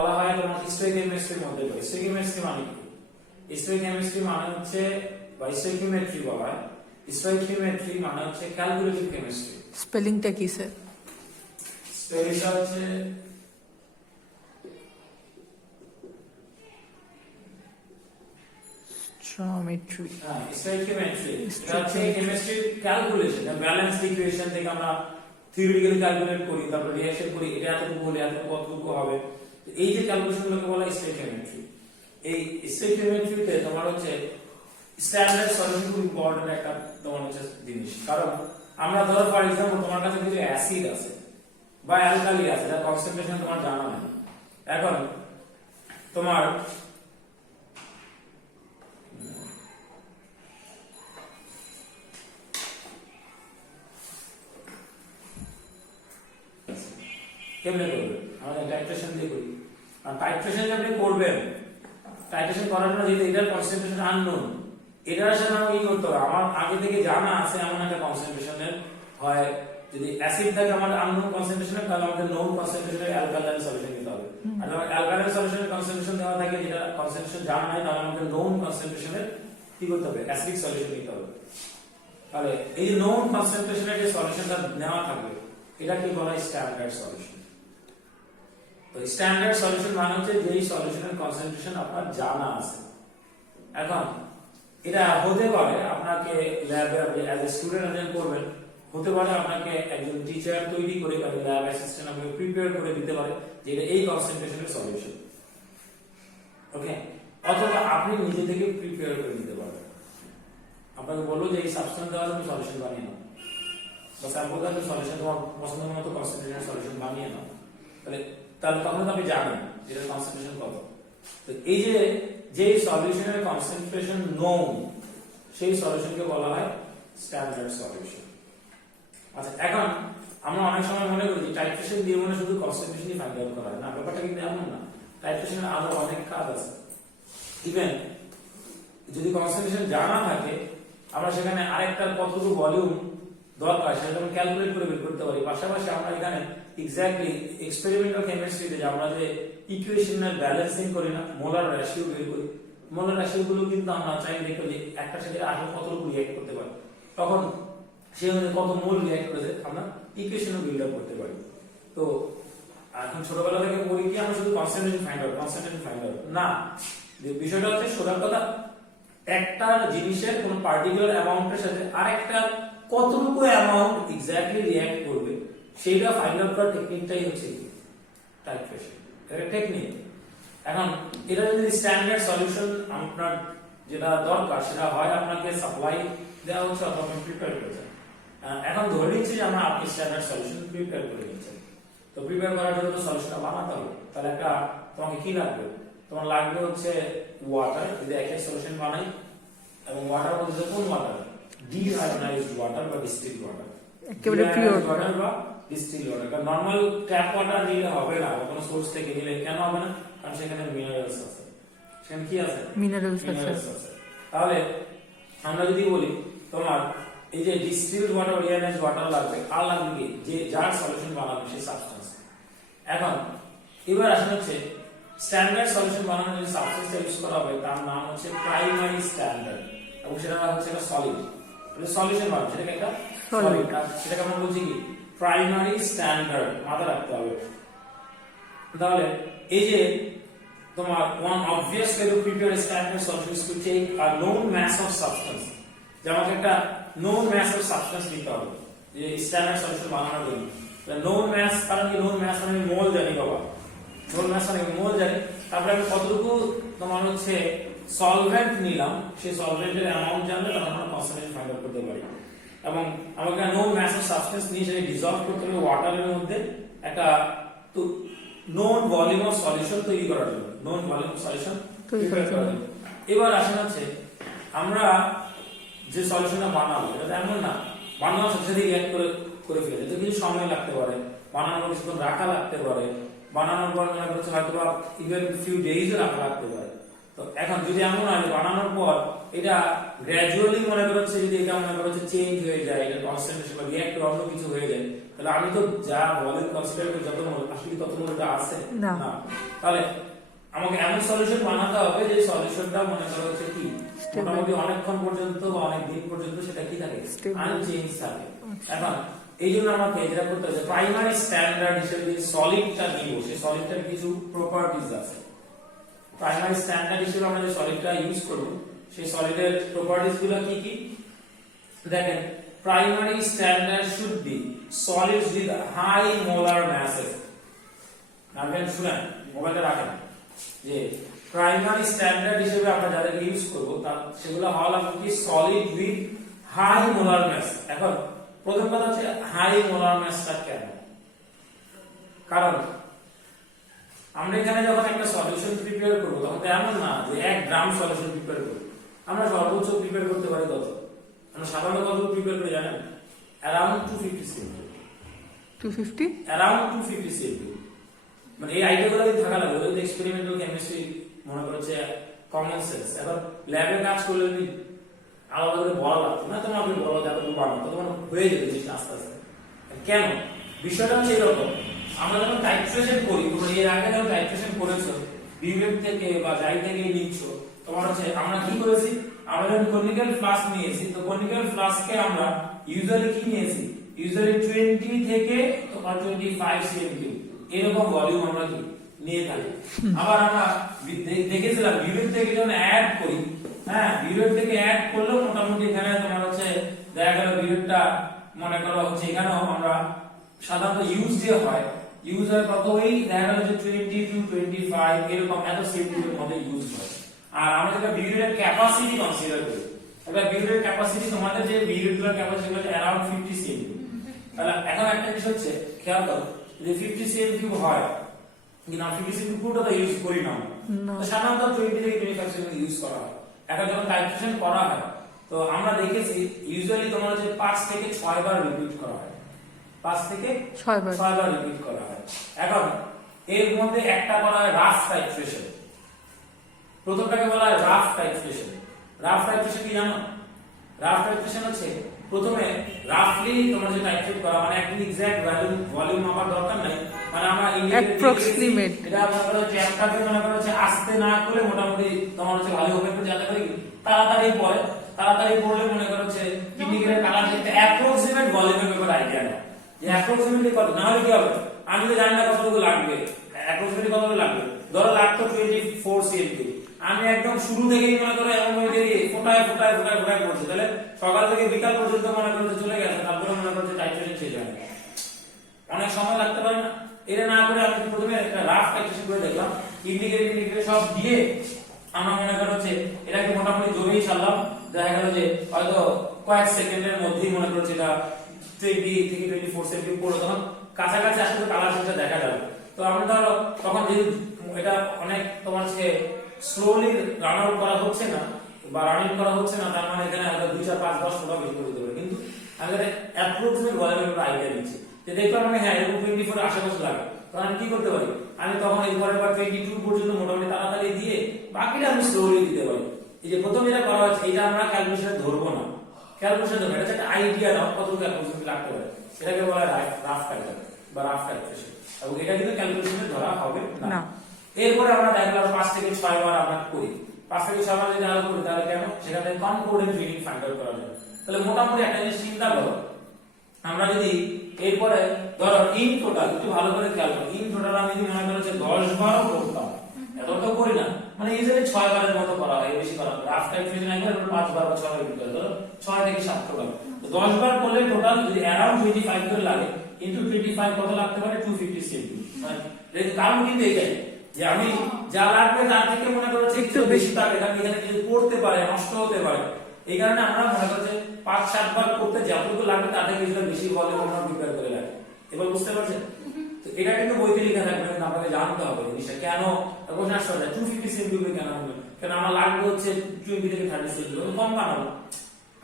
বলা হয় তোমার স্টোইকিওমেট্রির মধ্যে পড়ে। স্টোইকিওমেট্রি মানে কি? স্টোইকিওমেট্রি মানে হচ্ছে বা স্টোইকিওমেট্রি বলা হয়। স্টোইকিওমেট্রি মানে হচ্ছে ক্যালকুলেটিভ কেমিস্ট্রি। স্পেলিংটা কি স্যার? স্পেলিংটা হচ্ছে স্টোইকিওমেট্রি। হ্যাঁ, স্টোইকিওমেট্রি এটা হচ্ছে কেমিস্ট্রির ক্যালকুলেশন। ব্যালেন্সড ইকুয়েশন থেকে আমরা থিওরিটিক্যালি ক্যালকুলেট করি, তারপর রিঅ্যাকশন করি, এটা এতটুকু হলে এত কতটুকু হবে। এই যে ক্যালকুলেশনগুলোকে বলা হয় স্টোইকিওমেট্রি। এই স্টোইকিওমেট্রিতে তোমার হচ্ছে স্ট্যান্ডার্ড সলিউশন খুব ইম্পর্টেন্ট একটা তোমার হচ্ছে জিনিস। কারণ আমরা ধরো ফর এক্সাম্পল তোমার কাছে কিছু অ্যাসিড আছে বা অ্যালকালি আছে, যার কনসেন্ট্রেশন তোমার জানা নেই। এখন তোমার কেমনে করবে? আমাদের টাইট্রেশন দিয়ে করি। আর টাইট্রেশন যে আপনি করবেন, টাইট্রেশন করার জন্য যেহেতু এটার কনসেন্ট্রেশন আননোন, এটার সাথে আমাকে কি করতে হবে? আমার আগে থেকে জানা আছে এমন একটা কনসেন্ট্রেশনের হয়, যদি অ্যাসিড থাকে আমার আননোন কনসেন্ট্রেশনের, তাহলে আমাদের নোন কনসেন্ট্রেশনের অ্যালকালাইন সলিউশন নিতে হবে। আর যখন অ্যালকালাইন সলিউশনের কনসেন্ট্রেশন দেওয়া থাকে, যেটা কনসেন্ট্রেশন জানা নাই, তাহলে আমাদের নোন কনসেন্ট্রেশনের কি করতে হবে? অ্যাসিডিক সলিউশন নিতে হবে। তাহলে এই যে নোন কনসেন্ট্রেশনের যে সলিউশনটা নেওয়া থাকবে, এটা কি বলা হয়? Standard solution. তো স্ট্যান্ডার্ড সলিউশন মানে হচ্ছে যেই সলিউশনের কনসেন্ট্রেশন আপনার জানা আছে। এখন এটা হতে পারে আপনাকে ল্যাবে আপনি অ্যাজ এ স্টুডেন্ট অ্যাটেন্ড করবেন, হতে পারে আপনাকে একজন টিচার তৈরি করে বা ল্যাব অ্যাসিস্ট্যান্ট আপনাকে প্রিপেয়ার করে দিতে পারে যে এটা এই কনসেন্ট্রেশনের সলিউশন। ওকে, অথবা আপনি নিজে থেকে প্রিপেয়ার করে দিতে পারবেন। আপনাকে বলবো যে এই সাবস্টেন্স দেওয়া তুমি সলিউশন বানিয়ে নাও, বা স্যাম্পল দেওয়া সলিউশন তোমার পছন্দ মতো কনসেন্ট্রেশনের সলিউশন বানিয়ে নাও। তাহলে তখন আপনি জানেন এটার কনসেন্ট্রেশন কত। তো এই যে সলিউশনের কনসেন্ট্রেশন নোন, সেই সলিউশনকে বলা হয় স্ট্যান্ডার্ড সলিউশন। আচ্ছা, এখন আমরা অনেক সময় মনে করি যে টাইট্রেশন দিয়ে মনে শুধু কনসেন্ট্রেশনই ফাইন্ড আউট করা হয়, না, ব্যাপারটা কিন্তু এমন না। টাইট্রেশনের আরো অনেক কাজ আছে। ইভেন যদি কনসেন্ট্রেশন জানা থাকে, আমরা সেখানে আরেকটার কতটুকু ভলিউম দরকার সেটা আমরা ক্যালকুলেট করে বের করতে পারি। পাশাপাশি আমরা এখানে এক্স্যাক্টলি এক্সপেরিমেন্টাল কেমিস্ট্রিতে যে আমরা যে ইকুয়েশনাল ব্যালেন্সিং করি না, মোলার রেশিও বের করি, মোলার রেশিও গুলো কিন্তু আমরা চাই দেখো যে একটা সাথে আগে কতটুকু রিঅ্যাক্ট করতে পারে, তখন সে অনুযায়ী কত মোল রিঅ্যাক্ট করেছে আমরা ইকুয়েশনও বিল্ড আপ করতে পারি। তো এখন ছোটবেলা থেকে পড়ি কি আমরা শুধু কনসেন্ট্রেশন ফাইন্ড আউট না, যে বিষয়টা হচ্ছে সোজা কথা, একটা জিনিসের কোন পার্টিকুলার অ্যামাউন্টের সাথে আরেকটা কতটুকু অ্যামাউন্ট এক্স্যাক্টলি রিঅ্যাক্ট করবে সেইটা ফাইন্ড আউট করার টেকনিকটাই হচ্ছে টাইট্রেশন। এটা টেকনিক। এখন এটা যদি স্ট্যান্ডার্ড সলিউশন আপনার যেটা দরকার সেটা হয় আপনাকে সাপ্লাই দেওয়া হচ্ছে অথবা আপনি প্রিপেয়ার করেছেন। এখন ধরে নিচ্ছি যে আমরা আপনি স্ট্যান্ডার্ড সলিউশন প্রিপেয়ার করে নিচ্ছেন। তো প্রিপেয়ার করার জন্য তো সলিউশনটা বানাতে হবে। তাহলে একটা তোমাকে কি লাগবে? তোমার লাগবে হচ্ছে ওয়াটার। যদি একই সলিউশন বানাই, এবং ওয়াটার বলতে কোন ওয়াটার? ডিআয়োনাইজড ওয়াটার বা ডিস্টিলড ওয়াটার। একেবারে পিওর ওয়াটার বা ডিস্টিলড ওয়াটার। কারণ নরমাল ট্যাপ ওয়াটার নিলে হবে না, কোনো সোর্স থেকে নিলে কেন হবে না? কারণ সেখানে মিনারেলস আছে। সেখানে কি আছে? মিনারেলস আছে। তাহলে আমরা যদি বলি তোমার এই যে ডিস্টিলড ওয়াটার, ডিআয়োনাইজড ওয়াটার লাগবে, আর লাগবে কি? যে যার সলিউশন বানাবে সেই সাবস্টেন্স। এখন এবার আসলে হচ্ছে স্ট্যান্ডার্ড সলিউশন বানানোর যে সাবস্টেন্সটা ইউজ করা হবে তার নাম হচ্ছে প্রাইমারি স্ট্যান্ডার্ড, এবং সেটা হচ্ছে একটা সলিড। সলিউশন বানাবো সেটাকে একটা সলিড, সেটাকে আমরা বলছি কি? Primary standard. মাথা রাখতে হবে। তাহলে এই যে তোমার one obvious way to prepare a standard solution is to take a known mass of substance. যেমন একটা known mass of substance নিতে হবে যে স্ট্যান্ডার্ড সলিউশন বানানোর জন্য। known mass, কারণ কি known mass মানে মোল জানি বাবা, known mass মানে মোল জানি। তারপরে আমি কতটুকু তোমার হচ্ছে সলভেন্ট নিলাম, সেই সলভেন্টের অ্যামাউন্ট জানলে তখন আমরা কনসেন্ট্রেশন ফাইন্ড আউট করতে পারি। এবং আমাকে known mass of substance নিয়ে সেটা ডিসলভ করতে হবে ওয়াটারের মধ্যে একটা known volume of solution তৈরি করার জন্য, known volume of solution তৈরি করার জন্য। এবার আসেন হচ্ছে আমরা যে সলিউশনটা বানাবো এটা এমন না বানানোর সাথে সাথে রিঅ্যাক্ট করে ফেলে, তো কিছু সময় লাগতে পারে, বানানোর পর কিছুক্ষণ রাখা লাগতে পারে, বানানোর পর মনে করছে হয়তো বা ইভেন ফিউ ডেইজও রাখা লাগতে পারে। তো এখন যদি এমন হয় বানানোর পর এটা গ্র্যাজুয়ালি মনে করছে, যদি এটা মনে করছে চেঞ্জ হয়ে যায়, এটা কনসেন্ট্রেশন বা রিঅ্যাক্ট অন্য কিছু হয়ে যায়, তাহলে আমি তো যা ভলিউম কনসিডার করি যত মোল আসলে তত মোলটা আছে না। তাহলে আমাকে এমন সলিউশন বানাতে হবে যে সলিউশনটা মনে করো হচ্ছে কি মোটামুটি অনেকক্ষণ পর্যন্ত বা অনেক দিন পর্যন্ত সেটা কি থাকে আনচেঞ্জ থাকে। এখন এই জন্য আমাকে যেটা করতে হবে প্রাইমারি স্ট্যান্ডার্ড হিসেবে যে সলিডটা নিব সেই সলিডটার কিছু প্রপার্টিজ আছে। প্রাইমারি স্ট্যান্ডার্ড হিসেবে আমরা যে সলিডটা ইউজ করব সেই সলিডের প্রপার্টিজ গুলো কি কি দেখেন। Primary standard should be solids with high molar masses। রাখেন শুনেন মোবাইলটা রাখেন যে প্রাইমারি স্ট্যান্ডার্ড হিসেবে আমরা যাদেরকে ইউজ করব তা সেগুলো হল কি solid with high molar mass. এখন প্রথম কথা হচ্ছে হাই মোলার মাসটা কেন? কারণ আমরা এখানে যখন একটা সলিউশন প্রিপেয়ার করব তখন এমন না যে 1 গ্রাম সলিউশন প্রিপেয়ার করব, আমরা সর্বোচ্চ প্রিপেয়ার করতে পারি কত? আমরা সাধারণত কত প্রিপেয়ার করি জানেন? Around 250 cl। 250? Around 250 cl। মানে এই আইডিয়াগুলো থাকা লাগবে। ওই এক্সপেরিমেন্টাল কেমিস্ট্রি মনে করছে কমন সেন্স। এখন ল্যাবে কাজ করলে আলাদা করে বলা লাগতো না, তোমার আপনি বলা যাবে বানাতো তোমার হয়ে যাবে জিনিসটা আস্তে আস্তে। কেন? বিষয়টা হচ্ছে এরকম, আমরা যখন টাইট্রেশন করি, তোমরা এর আগে যখন টাইট্রেশন করেছো বিউরেট থেকে বা যাই থেকে নিচ্ছ, তোমার হচ্ছে আমরা কি করেছি, আমরা যখন কনিক্যাল ফ্লাস্ক নিয়েছি তো কনিক্যাল ফ্লাস্কে আমরা ইউজুয়ালি কি নিয়েছি, ইউজুয়ালি 20 থেকে তোমার 25 cl এরকম ভলিউম আমরা কি নিয়ে থাকি। আবার আমরা দেখেছিলাম বিউরেট থেকে যখন অ্যাড করি, হ্যাঁ বিউরেট থেকে অ্যাড করলেও মোটামুটি এখানে তোমার হচ্ছে দেখা গেল বিউরেটটা মনে করো হচ্ছে এখানেও আমরা সাধারণত ইউজ যে হয় ইউজ হয় কত ওই দেখা গেল যে 20 to 25 এরকম এত সেন্টিমিটার মধ্যে ইউজ হয়। আর আমরা যেটা বিউরেটের ক্যাপাসিটি কনসিডার করি, এটা বিউরেটের ক্যাপাসিটি তোমাদের যে বিউরেটের ক্যাপাসিটি হচ্ছে অ্যারাউন্ড 50 cl। তাহলে এখন একটা বিষয় হচ্ছে খেয়াল করো যে 50 cl কিউব হয় কিন্তু 50 cl পুরোটা তো ইউজ করি না, তো সাধারণত 20 থেকে 25 cl ইউজ করা হয়। এখন যখন টাইট্রেশন করা হয় তো আমরা দেখেছি ইউজুয়ালি তোমার হচ্ছে 5 থেকে 6 বার রিপিট করা হয়, 5 থেকে 6 বার রিপিট করা হয়। এখন এর মধ্যে একটা করা হয় রাফ টাইট্রেশন। প্রথমটাকে বলা হয় রাফ টাইট্রেশন। রাফ টাইট্রেশন কি জানো? রাফ টাইট্রেশন হচ্ছে প্রথমে রাফলি তোমার যে টাইট্রেট করা, মানে একদম এক্সাক্ট ভলিউম মাপার দরকার নাই, মানে আমরা অ্যাপ্রক্সিমেট এটা আমরা ধরো চ্যাপ্টারকে মনে করো যে আস্তে না করে মোটামুটি তোমার হচ্ছে ভালো হবে একটু যাতে করে তাড়াতাড়ি পড়ে, তাড়াতাড়ি পড়লে মনে করো যে ইন্ডিকেটর কালার একটা অ্যাপ্রক্সিমেট ভলিউমের ব্যাপারে আইডিয়া নেয় যে অ্যাপ্রক্সিমেটলি কত, না হলে কি হবে আমি তো জানি না কতটুকু লাগবে, অ্যাপ্রক্সিমেটলি কতটুকু লাগবে। ধরো লাগতো 24 cl, আমি একদম শুরু থেকেই মনে করো এমন হয়ে যে ফোটায় ফোটায় ফোটায় ফোটায় পড়ছে, তাহলে সকাল থেকে বিকাল পর্যন্ত মনে করতে চলে গেছে, তারপরে মনে করছে টাইট্রেশন শেষ হয়, অনেক সময় লাগতে পারে না। এটা না করে আমি প্রথমে একটা রাফ টাইট্রেশন করে দেখলাম, ইন্ডিকেটর সব দিয়ে আমরা মনে করো হচ্ছে এটাকে মোটামুটি জমিয়ে ছাড়লাম, দেখা গেল যে হয়তো কয়েক সেকেন্ডের মধ্যেই মনে করছে এটা 20 থেকে 24 সেকেন্ড পড়লো, তখন কাছাকাছি আসলে কালার শেষটা দেখা যাবে। তো আমরা ধরো তখন যেহেতু এটা অনেক তোমার হচ্ছে স্লোলি রান আউট করা হচ্ছে না বা রানিং করা হচ্ছে না, তার মানে এখানে হয়তো 2 4 5 10 ফোটা বেশি করে দিতে পারে, কিন্তু আমি এটা অ্যাপ্রক্সিমেট ভলিউমের উপর আইডিয়া দিচ্ছি যে দেখলাম আমি হ্যাঁ এরকম 24 আশেপাশে লাগে, তখন আমি কি করতে পারি, আমি তখন এই পরের বার 22 পর্যন্ত মোটামুটি তাড়াতাড়ি দিয়ে বাকিটা আমি স্লোলি দিতে পারি। এই যে প্রথম যেটা করা হচ্ছে এটা আমরা ক্যালকুলেশনে ধরবো না, ক্যালকুলেশন ধরবো, এটা একটা আইডিয়া দাও কতটুকু অ্যাপ্রক্সিমেট লাগতে পারে, এটাকে বলা হয় রাফ টাইট্রেশন বা রাফ টাইট্রেশন, এবং এটা কিন্তু ক্যালকুলেশনে ধরা হবে না। এরপরে আমরা দেখলাম 5 থেকে 6 বার আমরা করি, 5 থেকে 6 বার যদি আরো করি তাহলে কেন সেখানে কনকর্ডেন্ট রিডিং ফাইন্ড আউট করা যায়। তাহলে মোটামুটি একটা জিনিস চিন্তা করো, আমরা যদি এরপরে ধরো ইন টোটাল একটু ভালো করে খেয়াল করো, ইন টোটাল আমি যদি মনে করছি 10 বারও করতাম, এত তো করি না, মানে ইজিলি 6 বারের মতো করা হয়, বেশি করা হয়। রাফ টাইট্রেশন একবার 5 বার বা 6 বার করতে হয়, ধরো 6 থেকে 7 টোটাল, তো 10 বার করলে টোটাল যদি অ্যারাউন্ড 25 করে লাগে ইনটু 25 কত লাগতে পারে 250 cl। মানে কারণ কিন্তু এটাই যে আমি যা লাগবে তার থেকে মনে করছি একটু বেশি থাকে, কারণ এখানে কিছু পড়তে পারে নষ্ট হতে পারে, এই কারণে আমরা মনে করছি 5-7 বার করতে যতটুকু লাগবে তার থেকে বেশি ভলিউম আমরা প্রিপেয়ার করে রাখি। এবার বুঝতে পারছেন? তো এটা কিন্তু বইতে লেখা থাকবে, কিন্তু আপনাকে জানতে হবে জিনিসটা কেন কোশ্চেন আসতে পারে 250 cl কেন হবে, কারণ আমার লাগবে হচ্ছে 20 থেকে 30 cl, কম বানাবো।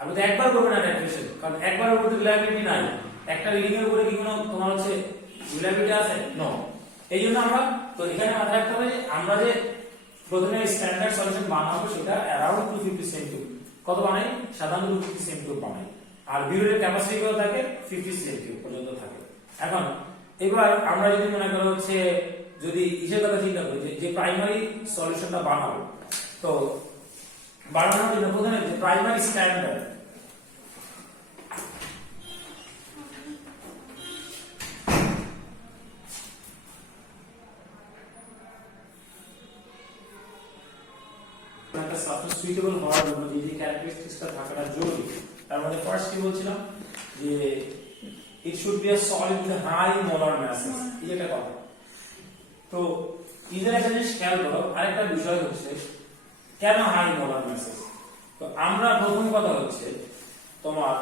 আমি তো একবার করবো না টাইট্রেশন, কারণ একবার উপর রিলায়েবিলিটি নাই, একটা রিডিং এর উপরে কি কোনো তোমার হচ্ছে রিলায়েবিলিটি আছে? নো। এই জন্য আমরা তো এখানে মাথায় রাখতে হবে যে আমরা যে প্রথমে স্ট্যান্ডার্ড সলিউশন বানাবো সেটা অ্যারাউন্ড 250 cl কত বানাই, সাধারণত 250 cl বানাই, আর বিউরেটের ক্যাপাসিটি কত থাকে 50 cl পর্যন্ত থাকে। এখন এবার আমরা যদি মনে করো হচ্ছে যদি ইসের কথা চিন্তা করি যে প্রাইমারি সলিউশনটা বানাবো, তো বানানোর জন্য প্রথমে যে প্রাইমারি স্ট্যান্ডার্ড একটা সাবস্টেন্স সুইটেবল হওয়ার জন্য যে যে ক্যারেক্টারিস্টিক্সটা থাকাটা জরুরি, তার মধ্যে ফার্স্ট কি বলছিলাম যে it should be a solid with a high molar masses, এই একটা কথা। তো ইজার একটা জিনিস খেয়াল করো, আরেকটা বিষয় হচ্ছে কেন হাই মোলার ম্যাসেজ। তো আমরা প্রথম কথা হচ্ছে তোমার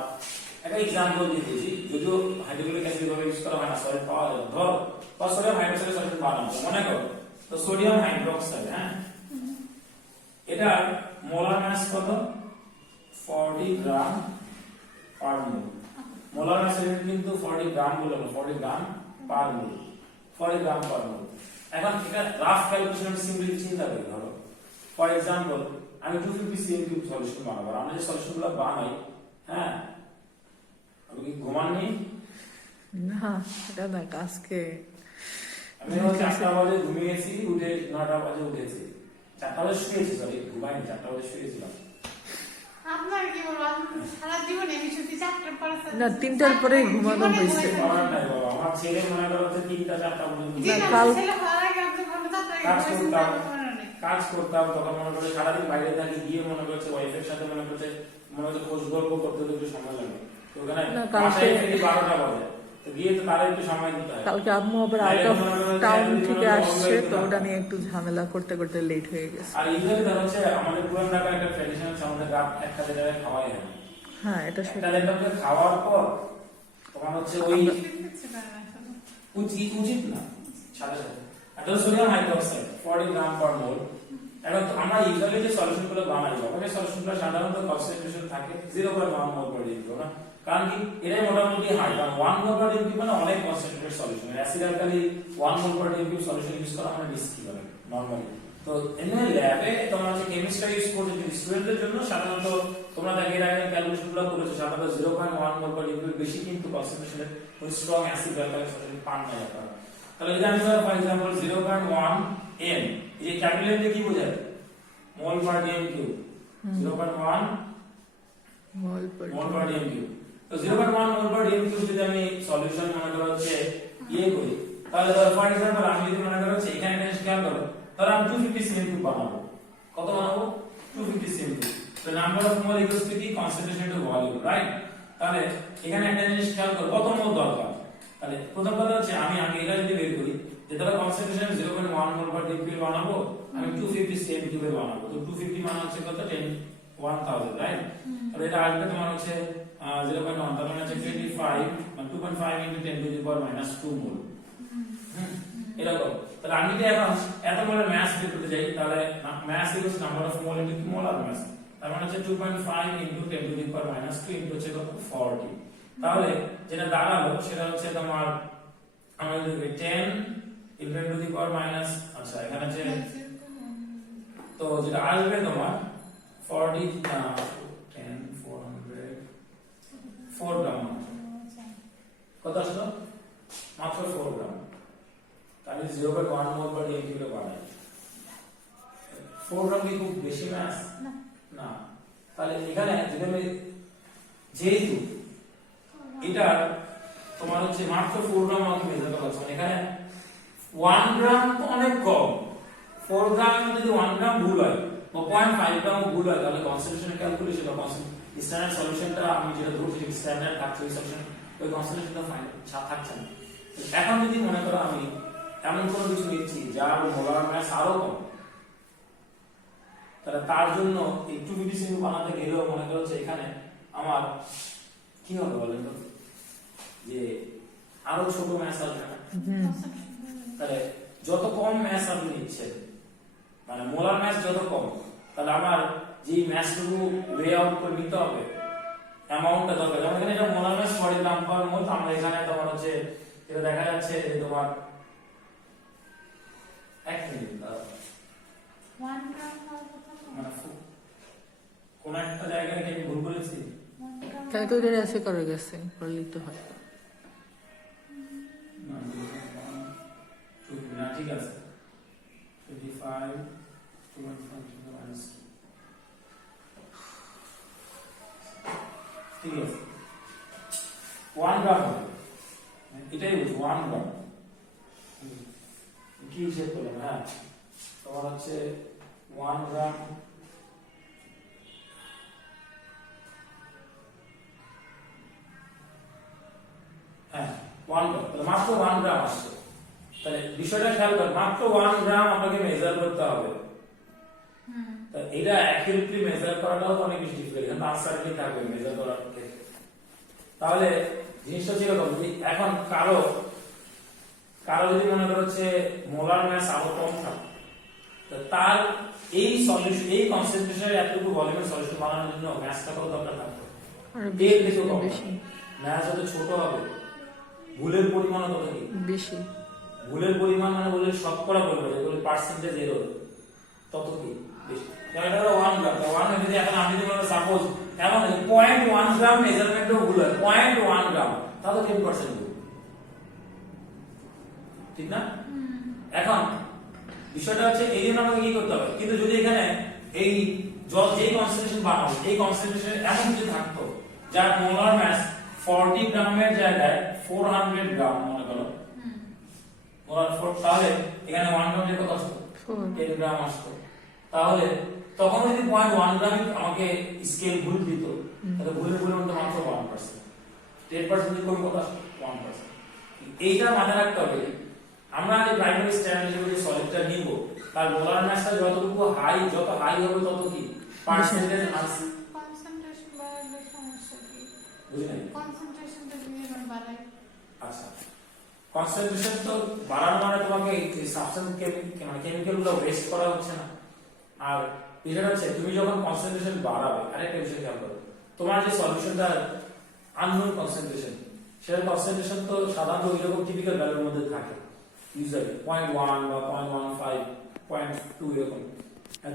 একটা এক্সাম্পল দিয়ে দিয়েছি, যদিও হাইড্রোক্লোরিক অ্যাসিড ভাবে ইউজ করা হয় না, সলিড পাওয়া যায়, ধর সোডিয়াম হাইড্রোক্সাইড সলিউশন বানাবো, মনে করো তো সোডিয়াম হাইড্রোক্সাইড, হ্যাঁ, এটা মোলার মাস কত 40 গ্রাম পার মোল। মোলার মাস কিন্তু 40 গ্রাম বলে না, 40 গ্রাম পার মোল, 40 গ্রাম পার মোল। এখন এটা রাফ ক্যালকুলেশন সিম্পলি চিন্তা করি, ধরো ফর এক্সাম্পল আমি 250 cm কিউব সলিউশন বানাবো, আমরা যে সলিউশনগুলো বানাই, হ্যাঁ, আমি কি ঘুমাননি? না এটা না, আজকে আমি 4টা বাজে ঘুমিয়েছি, উঠে 9টা বাজে উঠেছি, 4টা বাজে শুয়েছি, সরি ঘুমাইনি, 4টা বাজে শুয়েছিলাম। আপনার কি বলবো, সারা জীবনে আমি শুধু 4টার পরে না 3টার পরে ঘুমানো হয়েছে। আমার নাই বাবা, আমার ছেলে মনে করো যে 3টা 4টা পর্যন্ত ছেলে হওয়ার আগে আপনি ঘন্টা 4টা কাজ করতাম, তখন মনে করে সারাদিন বাইরে থাকি, গিয়ে মনে করছে ওয়াইফের সাথে মনে করছে খোঁজ গল্প করতে তো একটু সময় লাগে, তো ওখানে বাসায় ফিরি 12টা বাজে, তো গিয়ে তো তার একটু সময় দিতে হয়। কালকে আম্মু আবার আউট অফ টাউন থেকে আসছে, তো ওটা নিয়ে একটু ঝামেলা করতে করতে লেট হয়ে গেছে। আর ইউজুয়ালি ধর হচ্ছে আমাদের পুরান ঢাকার একটা ট্র্যাডিশনাল আছে, আমাদের রাত একটা জায়গায় খাওয়াই হয়, হ্যাঁ এটা একটা সেটা। জায়গায় খাওয়ার পর তোমার হচ্ছে ওই উচিত না সাথে সাথে এটা সোডিয়াম হাইড্রোক্সাইড 40 গ্রাম পার মোল। এখন আমরা ইউজুয়ালি যে সলিউশনগুলো বানাই, ওখানে সলিউশনগুলো সাধারণত কনসেন্ট্রেশন থাকে 0.1 মোল পার লিটার, না কারণ কি এটাই মোটামুটি হাই, কারণ 1 মোল পার লিটার মানে অনেক কনসেন্ট্রেটেড সলিউশন, অ্যাসিড অ্যালকালি 1 মোল পার লিটার সলিউশন ইউজ করা মানে রিস্কি হবে নরমালি। তো এমনি ল্যাবে তোমরা যে কেমিস্ট্রি ইউজ করছো স্টুডেন্টদের জন্য, সাধারণত তোমরা দেখে এর আগে ক্যালকুলেশনগুলো করেছো, সাধারণত 0.1 মোল পার লিটার বেশি কিন্তু কনসেন্ট্রেশনের ওই স্ট্রং অ্যাসিড অ্যালকালি সলিউশন পান না আপনারা। তাহলে যদি আমি ফর एग्जांपल 0.1 m, এই যে ক্যাপিটাল এ কি বোঝায় মোল পার ডিএম কিউব, 0.1 মোল পার ডিএম কিউব। তো 0.1 মোল পার ডিএম কিউব যদি আমি সলিউশন মনে করো হচ্ছে ইয়ে করি, তাহলে ধর ফর एग्जांपल আমি যদি মনে করো হচ্ছে এখানে একটা খেয়াল করো, ধর আমি 250 cm কিউব বানাবো, কত বানাবো 250 cm কিউব। তো number of mole equals to কি কনসেন্ট্রেশন টু ভলিউম, রাইট? তাহলে এখানে একটা জিনিস খেয়াল করো, কত মোল দরকার। তাহলে প্রথম কথা হচ্ছে আমি আগে এটা যদি বের করি যে তাহলে কনসেন্ট্রেশন 0.1 মোল পার ডিএম কিউব বানাবো, আমি 250 cm কিউব বানাবো, তো 250 মানে হচ্ছে কত 10,000, রাইট? তাহলে এটা আসবে তোমার হচ্ছে 0.1, তার মানে হচ্ছে 25 মানে 2.5 × 10⁻² মোল, এরকম। তাহলে আমি যদি এখন এত মোলের মাস বের করতে যাই, তাহলে mass equals number of mole into molar mass, তার মানে হচ্ছে 2.5 × 10⁻² হচ্ছে কত 40। তাহলে যেটা দাঁড়ালো সেটা হচ্ছে তোমার আমরা যদি 10 × 10⁻, আচ্ছা এখানে হচ্ছে, তো যেটা আসবে তোমার 40 10 400 4 গ্রাম, কত আসলো মাত্র 4 গ্রাম। তাহলে 0.1 মোল পার ডিএম কিউব বানাই, 4 গ্রাম কি খুব বেশি মাস না? তাহলে এখানে যদি আমি যেহেতু এটা তোমার হচ্ছে মাত্র 4 গ্রাম আমাকে মেজারটা করছে, মানে এখানে 1 গ্রাম তো অনেক কম, 4 গ্রাম যদি 1 গ্রাম ভুল হয় বা 0.5 গ্রাম ভুল হয়, তাহলে কনসেন্ট্রেশন ক্যালকুলেশন বা স্ট্যান্ডার্ড সলিউশনটা আমি যেটা ধরছি স্ট্যান্ডার্ড থাকছে ওই সলিউশন, ওই কনসেন্ট্রেশনটা ফাইন থাকছে না। এখন যদি মনে করো আমি এমন কোনো কিছু নিচ্ছি যার মোলার মাস আরো কম, তাহলে তার জন্য এই 250 cm বানাতে গেলেও মনে করো যে এখানে আমার কি হবে বলেন তো, যে আরো ছোট ম্যাস আসবে না? তাহলে যত কম ম্যাস আপনি নিচ্ছেন মানে মোলার ম্যাস যত কম, তাহলে আমার যে ম্যাসটুকু ওয়ে আউট করে নিতে হবে অ্যামাউন্টটা দরকার। যেমন এখানে এটা মোলার ম্যাস 40 গ্রাম পার মোল, আমরা এখানে তোমার হচ্ছে এটা দেখা যাচ্ছে যে তোমার 1 মিনিট 1 গ্রাম মানে কোন একটা জায়গায় কি ভুল করেছি? তাই তো এটা আছে করে গেছে, করলেই তো হয়। ঠিক আছে 25 minus ঠিক আছে 1 গ্রাম হবে এটাই বলছি 1 গ্রাম কি হিসেব করলাম হ্যাঁ তোমার হচ্ছে 1 গ্রাম হ্যাঁ 1 গ্রাম তাহলে মাত্র 1 গ্রাম আসছে তাহলে বিষয়টা খেয়াল কর মাত্র 1 গ্রাম আপনাকে মেজার করতে হবে তা এটা অ্যাকুরেটলি মেজার করাটাও তো অনেক বেশি ডিফিকাল্ট এখানে আনসারটি থাকবে মেজার করার ক্ষেত্রে তাহলে জিনিসটা ছিল কি এখন কারো যদি মনে করো হচ্ছে মোলার মাস আরো কম থাকে তো তার এই সলিউশন এই কনসেন্ট্রেশনের এতটুকু ভলিউমের সলিউশন বানানোর জন্য ম্যাসটা কত দরকার থাকবে আর এর বেশি কম বেশি ম্যাস যত ছোট হবে ভুলের পরিমাণ কত কি বেশি ভুলের পরিমাণ মানে বলে শতকরা বলবো যেগুলো পার্সেন্টেজ এরর তত কি বেশি এটা হলো 1 গ্রাম 1 যদি এখন আমি যদি বলবো সাপোজ এমন 0.1 গ্রাম মেজারমেন্টও ভুল হয় 0.1 গ্রাম তাহলে 10% ভুল ঠিক না এখন বিষয়টা হচ্ছে এই জন্য আমাকে কি করতে হবে কিন্তু যদি এখানে এই জল যেই কনসেন্ট্রেশন বানাবো এই কনসেন্ট্রেশন এমন কিছু থাকতো যার মোলার মাস 40 গ্রামের জায়গায় 400 গ্রাম মনে করো মোলার 4 তাহলে এখানে 1 গ্রামের কত আসতো 10 গ্রাম আসতো তাহলে তখন যদি 0.1 গ্রাম আমাকে স্কেল ভুল দিত তাহলে ভুলের পরিমাণ তো মাত্র 1% 10% যদি কম কত আসতো 1% এইটা মাথায় রাখতে হবে আমরা যে প্রাইমারি স্ট্যান্ডার্ড হিসেবে সলিডটা নিব তার মোলার মাসটা যতটুকু হাই যত হাই হবে তত কি পার্সেন্টেজ কনসেন্ট্রেশন বাড়ালে সমস্যা কি বুঝলেন কনসেন্ট্রেশনটা যেমন বাড়ায় আচ্ছা কনসেন্ট্রেশন তো বাড়ানো মানে তোমাকে সাবস্টেন্স মানে কেমিক্যাল গুলো ওয়েস্ট করা হচ্ছে না আর এটা হচ্ছে তুমি যখন কনসেন্ট্রেশন বাড়াবে আরেকটা বিষয় খেয়াল করো তোমার যে সলিউশনটা আননোন কনসেন্ট্রেশন সেটার কনসেন্ট্রেশন তো সাধারণত ওইরকম টিপিক্যাল ভ্যালুর মধ্যে থাকে ইউজুয়ালি 0.1 বা 0.15 0.2 এরকম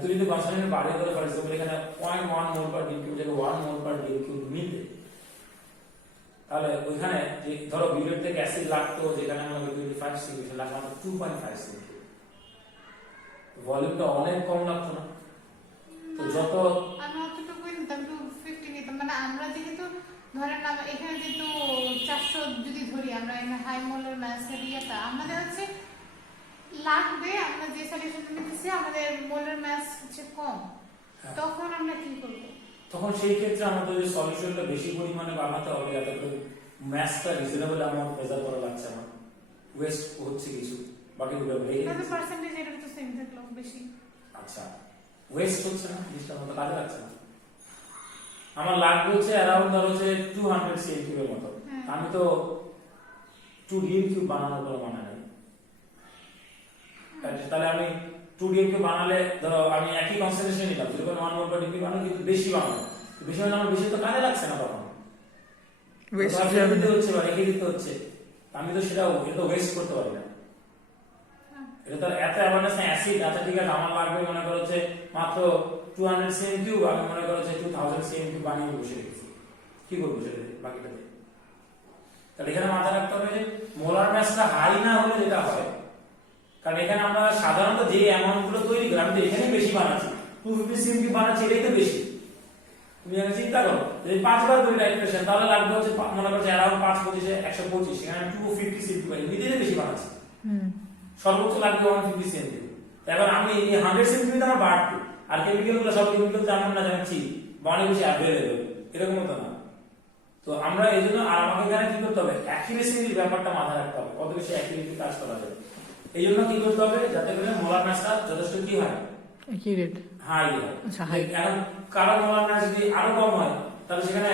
তুমি যদি কনসেন্ট্রেশন বাড়িয়ে করে ফর এক্সাম্পল এখানে 0.1 মোল পার ডিকিউ থেকে 1 মোল পার ডিকিউ নিতে তাহলে ওইখানে যে ধরো বিউরেট থেকে অ্যাসিড লাগতো যেখানে আমরা 25 সিসি সেটা লাগতো 2.5 সিসি ভলিউমটা অনেক কম লাগতো না তো যত আমি অতটুকু নিতাম 250 নিতাম মানে আমরা যেহেতু ধরেন আমরা এখানে যেহেতু 400 যদি ধরি আমরা এখানে হাই মোলার ম্যাসের ইয়েটা আমাদের হচ্ছে লাগবে আমরা যে সলিউশন নিতেছি আমাদের মোলার ম্যাস হচ্ছে কম তখন আমরা কি করব তখন সেই ক্ষেত্রে আমাদের যে সলিউশনটা বেশি পরিমাণে বানাতে হবে যাতে করে ম্যাথটা রিজনেবল অ্যামাউন্ট মেজার করা লাগছে আমার ওয়েস্ট হচ্ছে কিছু বাকি দুটো ভেঙে তাহলে পার্সেন্টেজ এর তো সেম থাকলো বেশি আচ্ছা ওয়েস্ট হচ্ছে না জিনিসটা মতো কাজে লাগছে না আমার লাগবে হচ্ছে অ্যারাউন্ড ধরো হচ্ছে 200 সিএম কিউবের মতো আমি তো 2 ডিএম কিউব বানানোর কোনো মানে নাই তাহলে আমি 2 ডিএম কিউব বানালে ধরো আমি একই কনসেন্ট্রেশন নিলাম 0.1 মোল পার ডিগ্রি বানানো কিন্তু বেশি বানাবো বেশি মানে আমার বেশি তো কাজে লাগছে না তখন ওয়েস্ট যাবে হচ্ছে বা রেখে দিতে হচ্ছে আমি তো সেটা এটা ওয়েস্ট করতে পারি না এটা তো এত অ্যাওয়ারনেস না অ্যাসিড আচ্ছা ঠিক আছে আমার লাগবে মনে করো হচ্ছে মাত্র 200 সিএম কিউব আমি মনে করো হচ্ছে 2000 সিএম কিউব বানিয়ে বসে রেখেছি কি করবো সেটা বাকিটা দিয়ে তাহলে এখানে মাথায় রাখতে হবে যে মোলার ম্যাসটা হাই না হলে যেটা হয় কারণ এখানে আমরা সাধারণত যে অ্যামাউন্ট গুলো তৈরি করি আমি তো এখানে বেশি বানাচ্ছি 250 সিএম কিউব বানাচ্ছি এটাই তো বেশি তুমি আগে চিন্তা করো যদি 5 বার করি টাইট্রেশন তাহলে লাগবে হচ্ছে মনে করো অ্যারাউন্ড 5 25 125 এখানে 250 সিএম কিউব এমনিতেই বেশি বানাচ্ছি সর্বোচ্চ লাগবে 150 সিএম কিউব এবার আমি এই 100 সিএম কিউব আমার বাড়বে আর কেমিক্যাল গুলো সব কেমিক্যাল যেমন না জানছি বা অনেক বেশি অ্যাভেলেবল এরকম তো না তো আমরা এই জন্য আর আমাকে এখানে কি করতে হবে অ্যাকুরেসির ব্যাপারটা মাথায় রাখতে হবে কত বেশি অ্যাকুরেসি কাজ করা যায় এই জন্য কি করতে হবে যাতে করে মোলার ম্যাসটা যথেষ্ট কি হয় অ্যাকুরেট হাই হয় আচ্ছা হাই এখন কারো মোলার ম্যাস যদি আরো কম হয় তাহলে সেখানে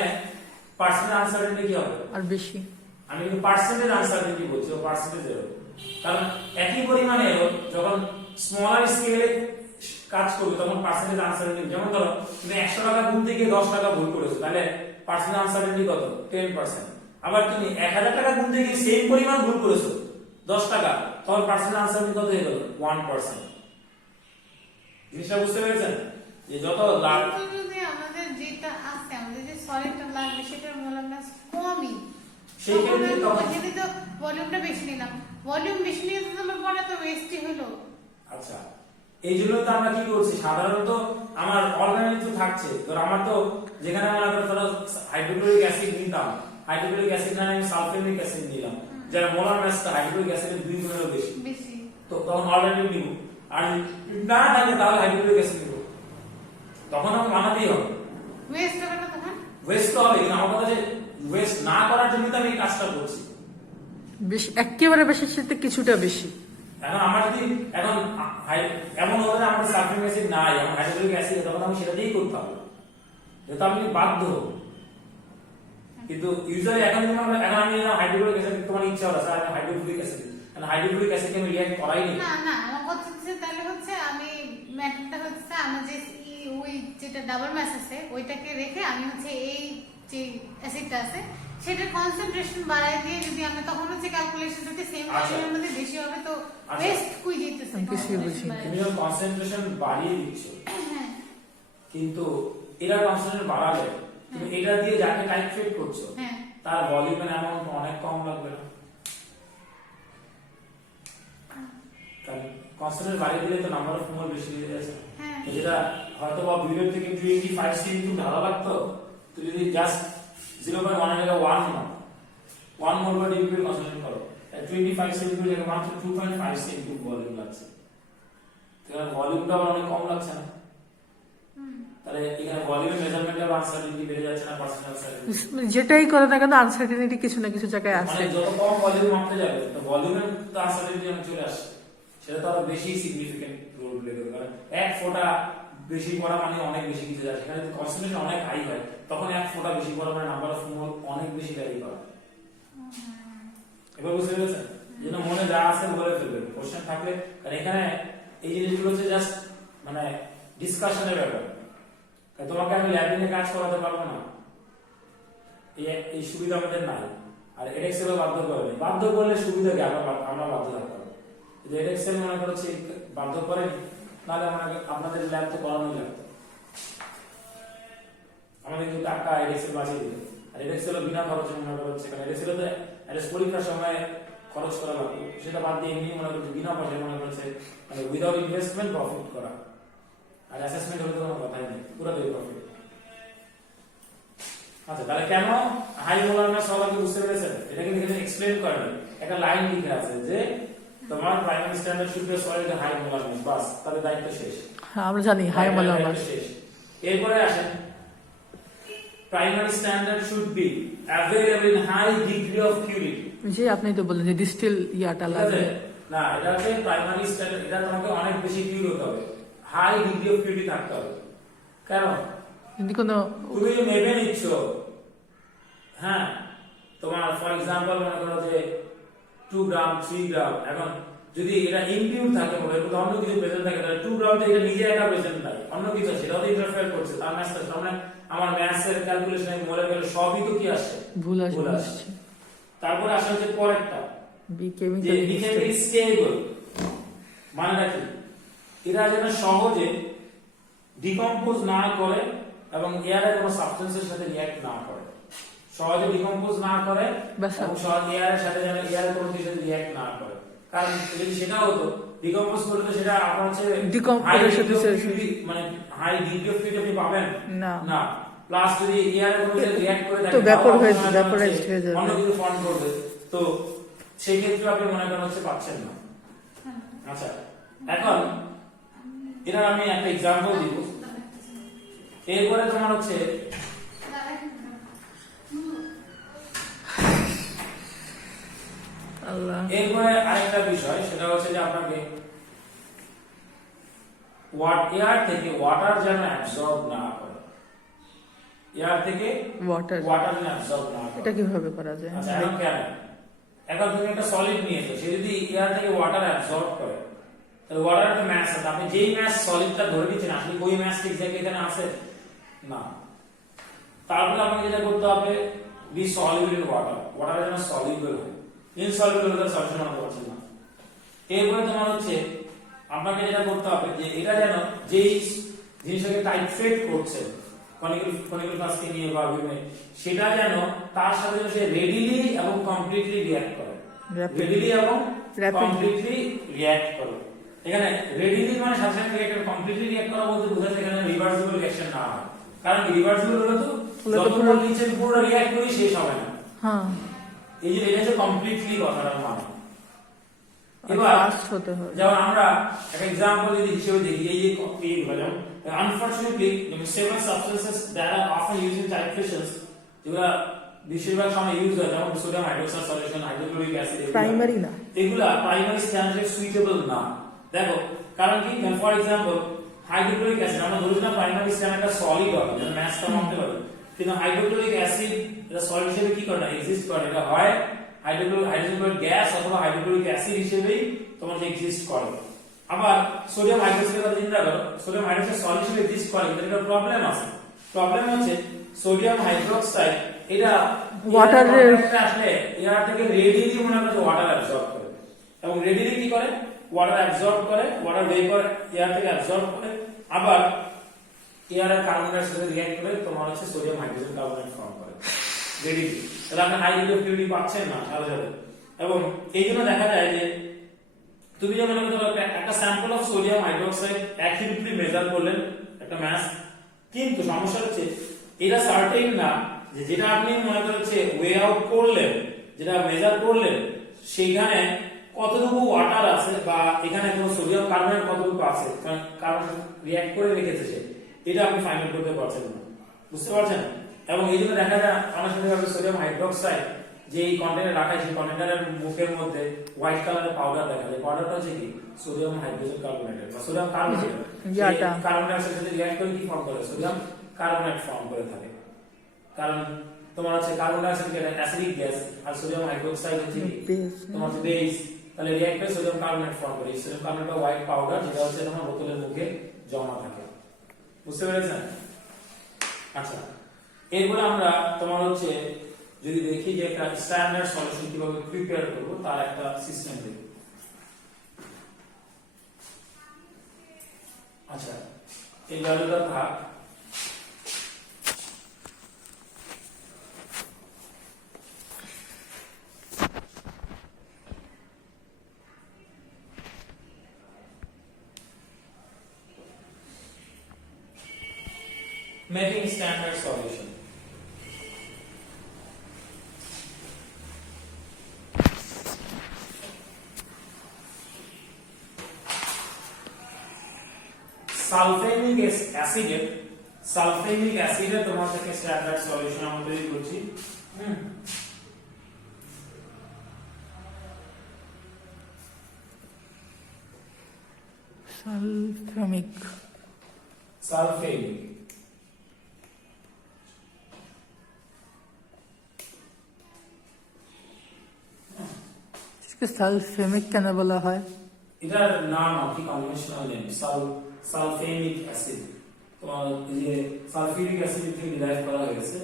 পার্সেন্টেজ আনসার্টেনিটি কি হবে আর বেশি আমি কিন্তু পার্সেন্টেজ আনসার্টেনিটি বলছি ও পার্সেন্টেজ এরর কারণ একই পরিমাণে এরর যখন স্মলার স্কেলে কাজ করবে তখন পার্সেন্টেজ আনসার্টেনিটি যেমন ধরো তুমি 100 টাকা গুনতে গিয়ে 10 টাকা ভুল করেছো তাহলে পার্সেন্টেজ আনসার্টেনিটি কত 10% আবার তুমি 1000 টাকা গুনতে গিয়ে সেম পরিমাণ ভুল করেছো 10 টাকা তখন পার্সেন্টেজ আনসার্টেনিটি কত হয়ে গেল 1% জিনিসটা বুঝতে পেরেছেন যে যত লাভ যদি আমাদের যেটা আছে আমাদের যে সলিডটা লাগবে সেটার মোলার ম্যাস কমই সেই ক্ষেত্রে তখন যদি তো ভলিউমটা বেশি নিলাম ভলিউম বেশি নিয়ে তো তোমার পরে তো ওয়েস্টই হলো। আচ্ছা, এই জন্য তো আমরা কি করছি, সাধারণত আমার অর্গানিক তো থাকছে, ধর আমার তো যেখানে মনে করো ধরো হাইড্রোক্লোরিক অ্যাসিড নিতাম, হাইড্রোক্লোরিক অ্যাসিড না আমি সালফিউরিক অ্যাসিড নিলাম, যার মোলার মাসটা হাইড্রোক্লোরিক অ্যাসিডের 2 গুণেরও বেশি, বেশি তো তখন অর্গানিক নিব। আর না থাকে তাহলে হাইড্রোক্লোরিক অ্যাসিড নিব, তখন আমাকে বানাতেই হবে। ওয়েস্ট হবে না তখন? ওয়েস্ট তো হবে, কিন্তু আমার কথা যে ওয়েস্ট না করার জন্য তো আমি এই কাজটা করছি। বেশি একেবারে বেশি সাথে কিছুটা বেশি। এখন আমার যদি এখন এমন হলে আমার সালফিউরিক অ্যাসিড নাই, আমার হাইড্রোক্লোরিক অ্যাসিড, তখন আমি সেটা দিয়েই করতে হবে, যেহেতু আমি বাধ্য হব। কিন্তু ইউজুয়ালি এখন আমি হাইড্রোক্লোরিক অ্যাসিড, তোমার ইচ্ছা হলো স্যার আমি হাইড্রোক্লোরিক অ্যাসিড, কারণ হাইড্রোক্লোরিক অ্যাসিডকে আমি রিঅ্যাক্ট করাই নি। না না, আমার কথা হচ্ছে তাহলে হচ্ছে আমি ম্যাটারটা হচ্ছে আমার যে ওই যেটা ডাবল ম্যাচ আছে ওইটাকে রেখে আমি হচ্ছে এই যে অ্যাসিডটা আছে সেটার কনসেন্ট্রেশন বাড়ায় দিয়ে যদি আমি তখন হচ্ছে ক্যালকুলেশন করতে সেম ভলিউমের মধ্যে বেশি হবে তো আচ্ছা। ওয়েস্ট কুই যেতেছে। আমি কিছুই বুঝি না। তুমি যখন কনসেন্ট্রেশন বাড়িয়ে দিচ্ছ, হ্যাঁ কিন্তু এটা কনসেন্ট্রেশন বাড়ালে তুমি এটা দিয়ে যাকে টাইট্রেট করছো হ্যাঁ তার ভলিউমের অ্যামাউন্ট অনেক কম লাগবে না? কনসেন্ট্রেশন বাড়িয়ে দিলে তো নাম্বার অফ মোল বেশি হয়ে যাচ্ছে, হ্যাঁ তো যেটা হয়তো বা ভিডিও থেকে 25 সেন্টিমিটার ঢালা লাগতো, তো যদি জাস্ট 0.1 এর জায়গায় 1 মোল 1 মোল পার ডিগ্রি কনসেন্ট্রেশন করো, 25 সেন্টিমিটার জায়গায় মাত্র 2.5 সেন্টিমিটার ভলিউম লাগছে, তাহলে ভলিউমটা অনেক কম লাগছে না? তাহলে এখানে ভলিউম মেজারমেন্টের আনসার্টেনিটি বেড়ে যাচ্ছে না, পার্সেন্ট আনসার্টেনিটি? যেটাই করে না কেন আনসার্টেনিটি কিছু না কিছু জায়গায় আছে। মানে যত কম ভলিউম মাপতে যাবে তো ভলিউমের তো আনসার্টেনিটি অনেক চলে আসে, সেটা তো আরো বেশি সিগনিফিকেন্ট রোল প্লে করে, কারণ এক ফোঁটা বেশি পড়া মানে অনেক বেশি কিছু যায়, সেখানে যদি কনসেন্ট্রেশন অনেক হাই হয় তখন এক ফোঁটা বেশি পড়া মানে নাম্বার অফ মোল অনেক বেশি ভ্যারি করে। এবার বুঝতে পেরেছেন? যেন মনে যা আছে বলে ফেলবেন, কোশ্চেন থাকলে, কারণ এখানে এই জিনিসগুলো হচ্ছে জাস্ট মানে ডিসকাশনের ব্যাপার, তোমাকে আমি ল্যাবিনে কাজ করাতে পারবো না, এই সুবিধা আমাদের নাই। আর এডেক্সেলও বাধ্য করে, বাধ্য করলে সুবিধা কি, আমরা বাধ্য থাকতে হবে। যদি এডেক্সেল মনে করছে বাধ্য করে, নাহলে আপনাদের ল্যাব তো করানোই লাগতো, আমাদের কিন্তু টাকা এডেক্সেল বাঁচিয়ে দিত। আর এডেক্সেলও বিনা খরচে মনে করছে, কারণ এডেক্সেল তো পরীক্ষার সময় খরচ করা লাগতো, সেটা বাদ দিয়ে এমনি মনে করছে বিনা পয়সায় মনে করছে, মানে উইদাউট ইনভেস্টমেন্ট প্রফিট করা। আর অ্যাসেসমেন্ট হলে তো কোনো কথাই নেই, পুরোটাই প্রফিট। আচ্ছা, তাহলে কেন হাই মোলার মাস সবাইকে বুঝতে পেরেছেন? এটা কিন্তু এখানে এক্সপ্লেন করেন, একটা লাইন লিখে আছে যে তোমার primary standard should be solid high molar mass, বাস, তাহলে দায়িত্ব শেষ। হ্যাঁ আমরা জানি হাই মোলার মাস শেষ। এরপরে আসেন primary standard should be available in high degree of purity. যে আপনি তো বললেন যে ডিস্টিল ইয়াটা লাগবে না, এটা হচ্ছে প্রাইমারি স্ট্যান্ডার্ড, এটা তোমাকে অনেক বেশি পিউর হতে হবে, হাই ডিগ্রি অফ পিউরিটি থাকতে হবে। কেন? যদি কোনো তুমি নেবে নিচ্ছ, হ্যাঁ, তোমার ফর এক্সাম্পল মনে করো যে 2 গ্রাম 3 গ্রাম, এখন যদি এটা ইমপিউর থাকে বলে অন্য কিছু প্রেজেন্ট থাকে, তাহলে 2 গ্রাম থেকে এটা নিজে একা প্রেজেন্ট নাই, অন্য কিছু সেটাও তো ইন্টারফেয়ার করছে, তার ম্যাথটা মানে আমার ম্যাথসের ক্যালকুলেশনে মোলের গেলে সবই তো কি আসে, ভুল আসছে। তারপরে আসে হচ্ছে পরেরটা বি যে কেমিক্যাল স্টেবল, মানেটা কি, এরা যেন সহজে ডিকম্পোজ না করে এবং এয়ারে কোনো সাবস্টেন্সের সাথে রিঅ্যাক্ট না করে, সহজে ডিকম্পোজ না করে এবং সহজে এয়ারের সাথে যেন এয়ার কোনো কিছুর সাথে রিঅ্যাক্ট না করে। কারণ যদি সেটা হতো ডিকম্পোজ করলে সেটা আপনার হচ্ছে মানে হাই ডিগ্রি অফ ফ্রিডম আপনি পাবেন না না, প্লাস যদি এয়ারে কোনো কিছু রিঅ্যাক্ট করে তো ভ্যাপোরাইজড হয়ে যাবে, অন্য কিছু ফর্ম করবে, তো সেই ক্ষেত্রে আপনি মনে করেন হচ্ছে পাচ্ছেন না। আচ্ছা, এখন এটা আমি একটা এক্সাম্পল দিব, এরপরে তোমার হচ্ছে আল্লাহ। এরপরে আরেকটা বিষয়, সেটা হচ্ছে যে আপনাকে এয়ার থেকে ওয়াটার যেন অ্যাবসর্ব না করে, এয়ার থেকে ওয়াটার যেন অ্যাবসর্ব না করে। এটা কিভাবে করা যায়? আচ্ছা, এখন কেন? এখন তুমি একটা সলিড নিয়েছো, সে যদি এয়ার থেকে ওয়াটার অ্যাবসর্ব করে, তাহলে ওয়াটার একটা ম্যাস আছে, আপনি যেই ম্যাস সলিডটা ধরে নিচ্ছেন আসলে ওই ম্যাস এক্স্যাক্টলি এখানে আছে না, তারপরে আপনাকে যেটা করতে হবে be soluble in water, water যেন সলিউবল হয়, ইনসলিউবল হলে সলিউশন আনতে পারছেন না। এরপরে তোমার হচ্ছে আপনাকে যেটা করতে হবে যে এটা যেন যেই জিনিসটাকে টাইট্রেট করছে কনিক্যাল ফ্লাস্কে নিয়ে বা বিভিন্ন, সেটা যেন তার সাথে সে রেডিলি এবং কমপ্লিটলি রিঅ্যাক্ট করে, রেডিলি এবং Rapidly. কমপ্লিটলি রিঅ্যাক্ট করো। এখানে রেডিলি মানে সাথে সাথে রিঅ্যাক্ট কমপ্লিটলি রিঅ্যাক্ট করা বলতে বোঝাচ্ছে এখানে রিভার্সিবল রিঅ্যাকশন না হয়, কারণ রিভার্সিবল হলে তো যতক্ষণ নিচে পুরো রিঅ্যাক্ট করি শেষ হবে না। হ্যাঁ, এই যে এটা হচ্ছে কমপ্লিটলি কথাটার মানে। এবার ফাস্ট হতে হবে। যেমন আমরা একটা एग्जांपल যদি হিসেবে দেখি, এই যে যেমন unfortunately several substances that are often used in titrations, যেগুলা বেশিরভাগ সময় ইউজ হয়, যেমন sodium hydroxide solution, hydrochloric acid, primary না, এগুলা প্রাইমারি স্ট্যান্ডার্ড সুইটেবল না। দেখো কারণ কি, ফর एग्जांपल হাইড্রোক্লোরিক অ্যাসিড আমরা ধরেছিলাম প্রাইমারি স্ট্যান্ডার্ডটা সলিড হবে, যেন ম্যাসটা মাপতে পারবে, কিন্তু হাইড্রোক্লোরিক অ্যাসিড এটা সলিড হিসেবে কি করে না, এক্সিস্ট করে। এটা হয় হাইড্রোজেন গ্যাস অথবা হাইড্রোক্লোরিক অ্যাসিড হিসেবেই তোমার যে এক্সিস্ট করে। আবার সোডিয়াম হাইড্রোক্সাইডের কথা চিন্তা করো, সোডিয়াম হাইড্রোক্সাইড সলিড হিসেবে এক্সিস্ট করে, কিন্তু এটা প্রবলেম আছে। প্রবলেম হচ্ছে সোডিয়াম হাইড্রোক্সাইড এটা ওয়াটারের আসলে এয়ার থেকে রেডিলি মনে করে ওয়াটার অ্যাবজর্ব করে, এবং রেডিলি কি করে, ওয়াটার অ্যাবজর্ব করে, ওয়াটার ভেপর এয়ার থেকে অ্যাবজর্ব করে, আবার এয়ারের কার্বন ডাই অক্সাইডের সাথে রিঅ্যাক্ট করে তোমার হচ্ছে সোডিয়াম হাইড্রোজেন কার্বনেট ফর্ম করে রেডিলি। তাহলে আপনি হাই ডিগ্রি অফ পিউরিটি পাচ্ছেন না সাথে সাথে। এবং এই জন্য দেখা যায় যে তুমি যে মনে করতে পারো একটা sample of sodium hydroxide accurately measure করলেন একটা মাস, কিন্তু সমস্যা হচ্ছে এটা সার্টেন না যে যেটা আপনি মনে করছে ওয়ে আউট করলেন, যেটা মেজার করলেন সেইখানে কতটুকু ওয়াটার আছে বা এখানে কোনো সোডিয়াম কার্বনেট কতটুকু আছে, কারণ কার্বন রিঅ্যাক্ট করে রেখেছে সে, এটা আপনি ফাইন্ড করতে পারছেন না। বুঝতে পারছেন? এবং এই জন্য দেখা যায় আমার সাথে সোডিয়াম হাইড্রোক্সাইড যে এই কন্টেনারে রাখা, সেই কন্টেনারের মুখের মধ্যে হোয়াইট কালারের পাউডার দেখা যায়। পাউডারটা হচ্ছে কি, সোডিয়াম হাইড্রোজেন কার্বনেট বা সোডিয়াম কার্বনেট। কার্বন ডাই অক্সাইডের সাথে রিঅ্যাক্ট করে কি ফর্ম করে, সোডিয়াম কার্বনেট ফর্ম করে থাকে। কারণ তোমার হচ্ছে কার্বন ডাই অক্সাইড একটা অ্যাসিডিক গ্যাস, আর সোডিয়াম হাইড্রোক্সাইড হচ্ছে তোমার হচ্ছে বেস, তাহলে রিঅ্যাক্ট করে সোডিয়াম কার্বনেট ফর্ম করে। এই সোডিয়াম কার্বনেট বা হোয়াইট পাউডার যেটা হচ্ছে তোমার বোতলের মুখে জমা থাকে। বুঝতে পেরেছেন? আচ্ছা, এরপরে আমরা তোমার হচ্ছে যদি দেখি যে একটা স্ট্যান্ডার্ড সলিউশন কিভাবে প্রিপেয়ার করব তার একটা সিস্টেম দেখব। আচ্ছা, এই ভ্যালুটা থাক। Making standard solution. সালফেনিক অ্যাসিডের তোমার থেকে স্ট্যান্ডার্ড সলিউশন আমরা তৈরি করছি। সালফেনিক সালফেমিক কেন বলা হয়? এটার নাম কি কনভেনশনাল নেম, সালফেমিক অ্যাসিড। তোমার এই যে সালফিউরিক অ্যাসিড থেকে ডিরাইভ করা হয়েছে।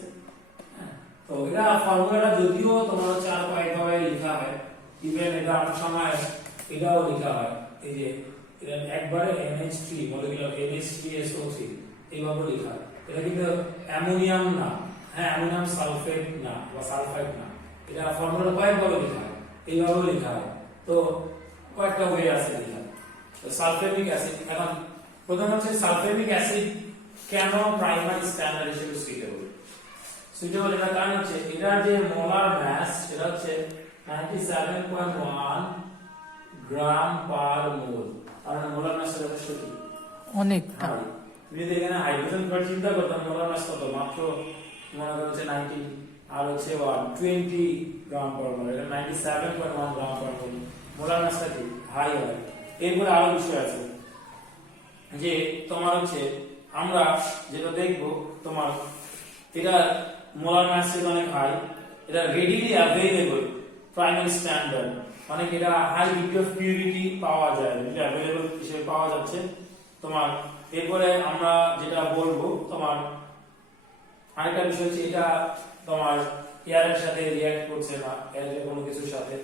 তো এটা ফর্মুলাটা যদিও তোমার হচ্ছে আর কয়েকভাবে লেখা হয়, ইভেন এটা একটা সময় এটাও লেখা হয়, এই যে এটা একবারে NH3 মলিকুলার NH3SO3 এইভাবে লেখা হয়। এটা কিন্তু অ্যামোনিয়াম না, হ্যাঁ অ্যামোনিয়াম সালফেট না বা সালফাইড না, এটা ফর্মুলা কয়েকভাবে লেখা হয়, এইভাবেও লেখা হয়। তো কয়েকটা ওয়ে আছে লেখা। তো সালফেমিক অ্যাসিড, এখন প্রথম হচ্ছে সালফেমিক অ্যাসিড কেন প্রাইমারি স্ট্যান্ডার্ড হিসেবে সুইটেবল এটার কারণ হচ্ছে এটার যে মোলার মাস সেটা হচ্ছে 97.1 গ্রাম পার মোল। আর মোলার মাস যথেষ্ট কি অনেকটা। যদি এখানে হাইড্রোজেন ফ্লোরাইড চিন্তা করতাম, মোলার মাস কত, মাত্র মনে করা হচ্ছে 90 আর হচ্ছে 20 গ্রাম পার মোল। এটা 97.1 গ্রাম পার মোল, মোলার মাসটা কি হাই হয়। এরপরে আরো বিষয় আছে যে তোমার হচ্ছে আমরা যেটা দেখবো, তোমার এটা মোলার মাস অনেক হাই, এটা রেডিলি অ্যাভেলেবল প্রাইমারি স্ট্যান্ডার্ড, মানে এটা হাই ডিগ্রি অফ পিউরিটি পাওয়া যায়, এটা অ্যাভেলেবল হিসেবে পাওয়া যাচ্ছে তোমার। এরপরে আমরা যেটা বলবো তোমার আরেকটা বিষয় হচ্ছে এটা তোমার এয়ারের সাথে রিঅ্যাক্ট করছে না, এয়ারের কোনো কিছুর সাথে।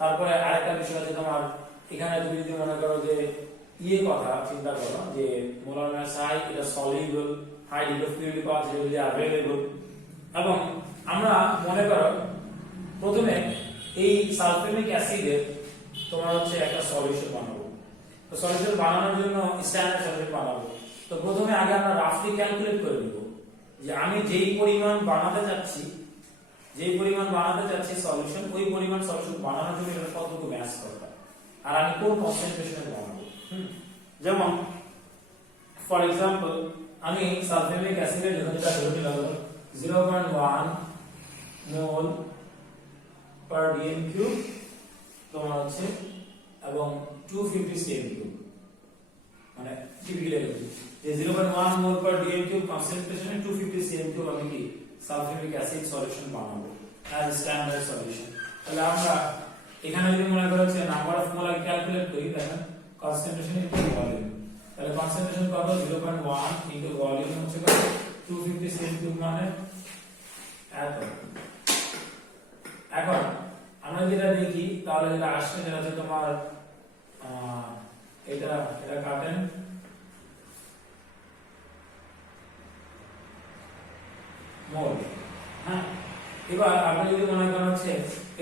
তারপরে আরেকটা বিষয় আছে তোমার এখানে তুমি যদি মনে করো যে কথা চিন্তা করো যে মোলার মাস হাই, এটা soluble, high degree of purity পাওয়া যায়, যেগুলি অ্যাভেলেবল। এবং আমরা মনে করো প্রথমে এই সালফেমিক অ্যাসিডের তোমার হচ্ছে একটা সলিউশন বানাবো। তো সলিউশন বানানোর জন্য স্ট্যান্ডার্ড সলিউশন বানাবো। তো প্রথমে আগে আমরা রাফলি ক্যালকুলেট করে নিব যে আমি যেই পরিমাণ বানাতে যাচ্ছি সলিউশন, ওই পরিমাণ সলিউশন বানানোর জন্য এটা কতটুকু ম্যাচ করবে আর আমি কোন কনসেন্ট্রেশনে বানাবো। যেমন ফর এক্সাম্পল আমি সালফেনিক অ্যাসিডের জন্য যেটা ধরে নিলাম 0.1 মোল পার ডিএম কিউব তোমার হচ্ছে এবং 250 cm কিউব, মানে টিপিক্যালি যে 0.1 মোল পার ডিএম কিউব কনসেন্ট্রেশনে 250 cm কিউব আমি কি সালফেনিক অ্যাসিড সলিউশন বানাবো অ্যাজ স্ট্যান্ডার্ড সলিউশন। তাহলে আমরা এখানে যদি মনে করা হচ্ছে নাম্বার অফ মোল ক্যালকুলেট করি, দেখেন কনসেন্ট্রেশন ইনটু ভলিউম, তাহলে কনসেন্ট্রেশন কত 0.1 ইনটু ভলিউম হচ্ছে কত 250 cm কিউব, মানে এত। এখন আমরা যেটা দেখি তাহলে যেটা আসছে যেটা হচ্ছে তোমার এটা কাটেন মোল। হ্যাঁ, এবার আপনি যদি মনে করেন হচ্ছে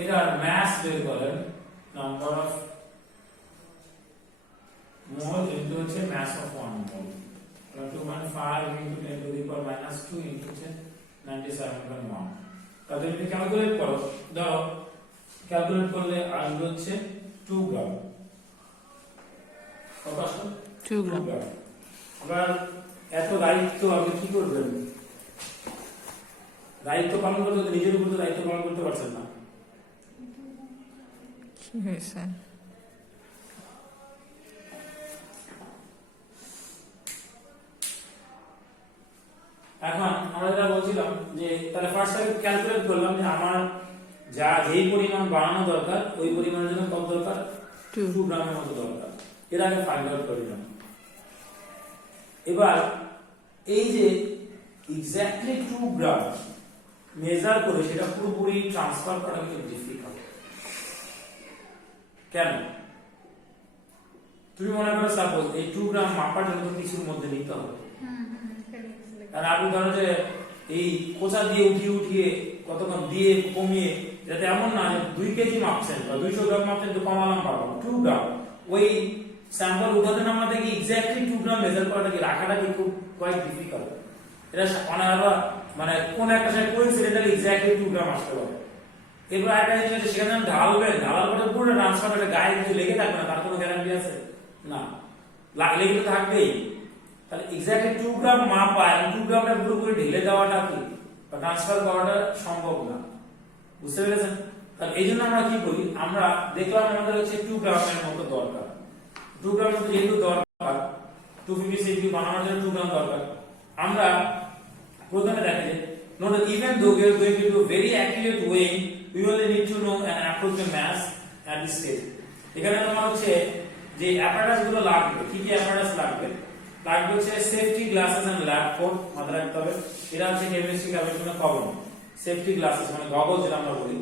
এটার মাস বের করেন, নাম্বার অফ মোল ইনটু হচ্ছে mass of 1 mole, 2.5 into 10 to the power minus 2 into হচ্ছে 97.1। তাহলে যদি ক্যালকুলেট করো, ধরো ক্যালকুলেট করলে আসবে হচ্ছে 2 গ্রাম। কত আসলো? 2 গ্রাম। এবার এত দায়িত্ব আপনি কি করবেন? দায়িত্ব পালন করতে হলে নিজের উপর তো দায়িত্ব পালন করতে পারছেন না। কি হয়েছে? এখন আমরা যেটা বলছিলাম যে তাহলে ফার্স্ট আমি ক্যালকুলেট করলাম যে আমার যেই পরিমাণ বানানো দরকার ওই পরিমাণের জন্য কত দরকার, 2 গ্রামের মতো দরকার। এর আগে ফাইন্ড আউট করে নিলাম। এবার এই যে এক্স্যাক্টলি 2 গ্রাম মেজার করে সেটা পুরোপুরি ট্রান্সফার করা কিন্তু ডিফিকাল্ট। কেন? তুমি মনে করো সাপোজ এই 2 গ্রাম মাপার জন্য কিছুর মধ্যে নিতে হবে, আর আপনি ধরো যে এই কোচা দিয়ে উঠিয়ে কতক্ষণ দিয়ে কমিয়ে, যাতে এমন না যে 2 কেজি মাপছেন বা 200 গ্রাম মাপছেন তো কমালাম পারবো 2 গ্রাম, ওই স্যাম্পল উঠাতে নামাতে কি এক্স্যাক্টলি 2 গ্রাম মেজার করাটা কি রাখাটা কি খুব কোয়াইট ডিফিকাল্ট। এটা মানে কোন একটা সময় কোইন্সিডেন্টালি এক্স্যাক্টলি 2 গ্রাম আসতে পারে। এরপর একটা জিনিস আছে সেখানে ঢালার পরে পুরো ট্রান্সফারটা গায়ে কিছু লেগে থাকবে না, তার কোনো গ্যারান্টি আছে না, লেগে থাকবেই। তাহলে এক্স্যাক্টলি 2 গ্রাম মাপা এবং 2 গ্রামটা পুরোপুরি ঢেলে দেওয়াটা কি বা ট্রান্সফার করাটা সম্ভব না, বুঝতে পেরেছেন? তাহলে এই জন্য আমরা কি করি, আমরা দেখলাম আমাদের হচ্ছে 2 গ্রামের মতো দরকার। 2 গ্রামের মতো যেহেতু দরকার 250 cm বানানোর জন্য 2 গ্রাম দরকার, আমরা প্রথমে দেখে যে note that even though we are going to do very accurate weighing, we only need to know an approximate mass at this stage. এখানে তোমার হচ্ছে যে অ্যাপারেটাস গুলো লাগবে, কি কি অ্যাপারেটাস লাগবে হচ্ছে safety glasses and lab coat, মাথায় রাখতে হবে। এটা হচ্ছে কেমিস্ট্রি ল্যাবের জন্য কমন। সেফটি গ্লাসেস মানে গগলস যেটা আমরা বলি,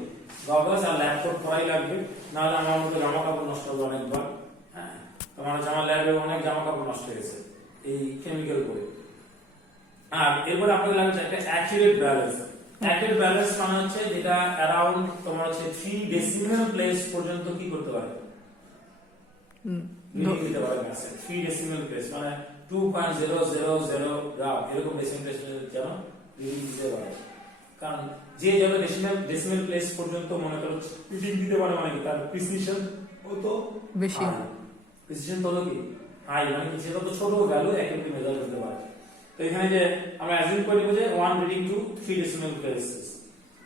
গগলস আর ল্যাব কোট পরাই লাগবে, না হলে আমার মতো জামা কাপড় নষ্ট হবে অনেকবার। হ্যাঁ, তোমার জামা ল্যাবে অনেক জামা কাপড় নষ্ট হয়েছে এই কেমিক্যাল করে। আর এরপর আপনাদের লাগবে একটা অ্যাকুরেট ব্যালেন্স। অ্যাকুরেট ব্যালেন্স মানে হচ্ছে যেটা অ্যারাউন্ড তোমার হচ্ছে 3 ডেসিমেল প্লেস পর্যন্ত কি করতে পারে, দিতে পারে ম্যাসে 3 ডেসিমেল প্লেস মানে 2.000 গ্রাম এরকম ডেসিমেল প্লেস যেন রিডিং দিতে পারে। কারণ যে যত ডেসিমেল প্লেস পর্যন্ত মনে করো রিডিং দিতে পারে মানে তার প্রিসিশন তত বেশি, প্রিসিশন তত কি হাই, মানে কি যত ছোট ভ্যালু অ্যাকুরেটলি মেজার করতে পারে। তো এখানে যে আমরা অ্যাজিউম করি যে 1 রিডিং টু 3 ডেসিমেল প্লেসেস।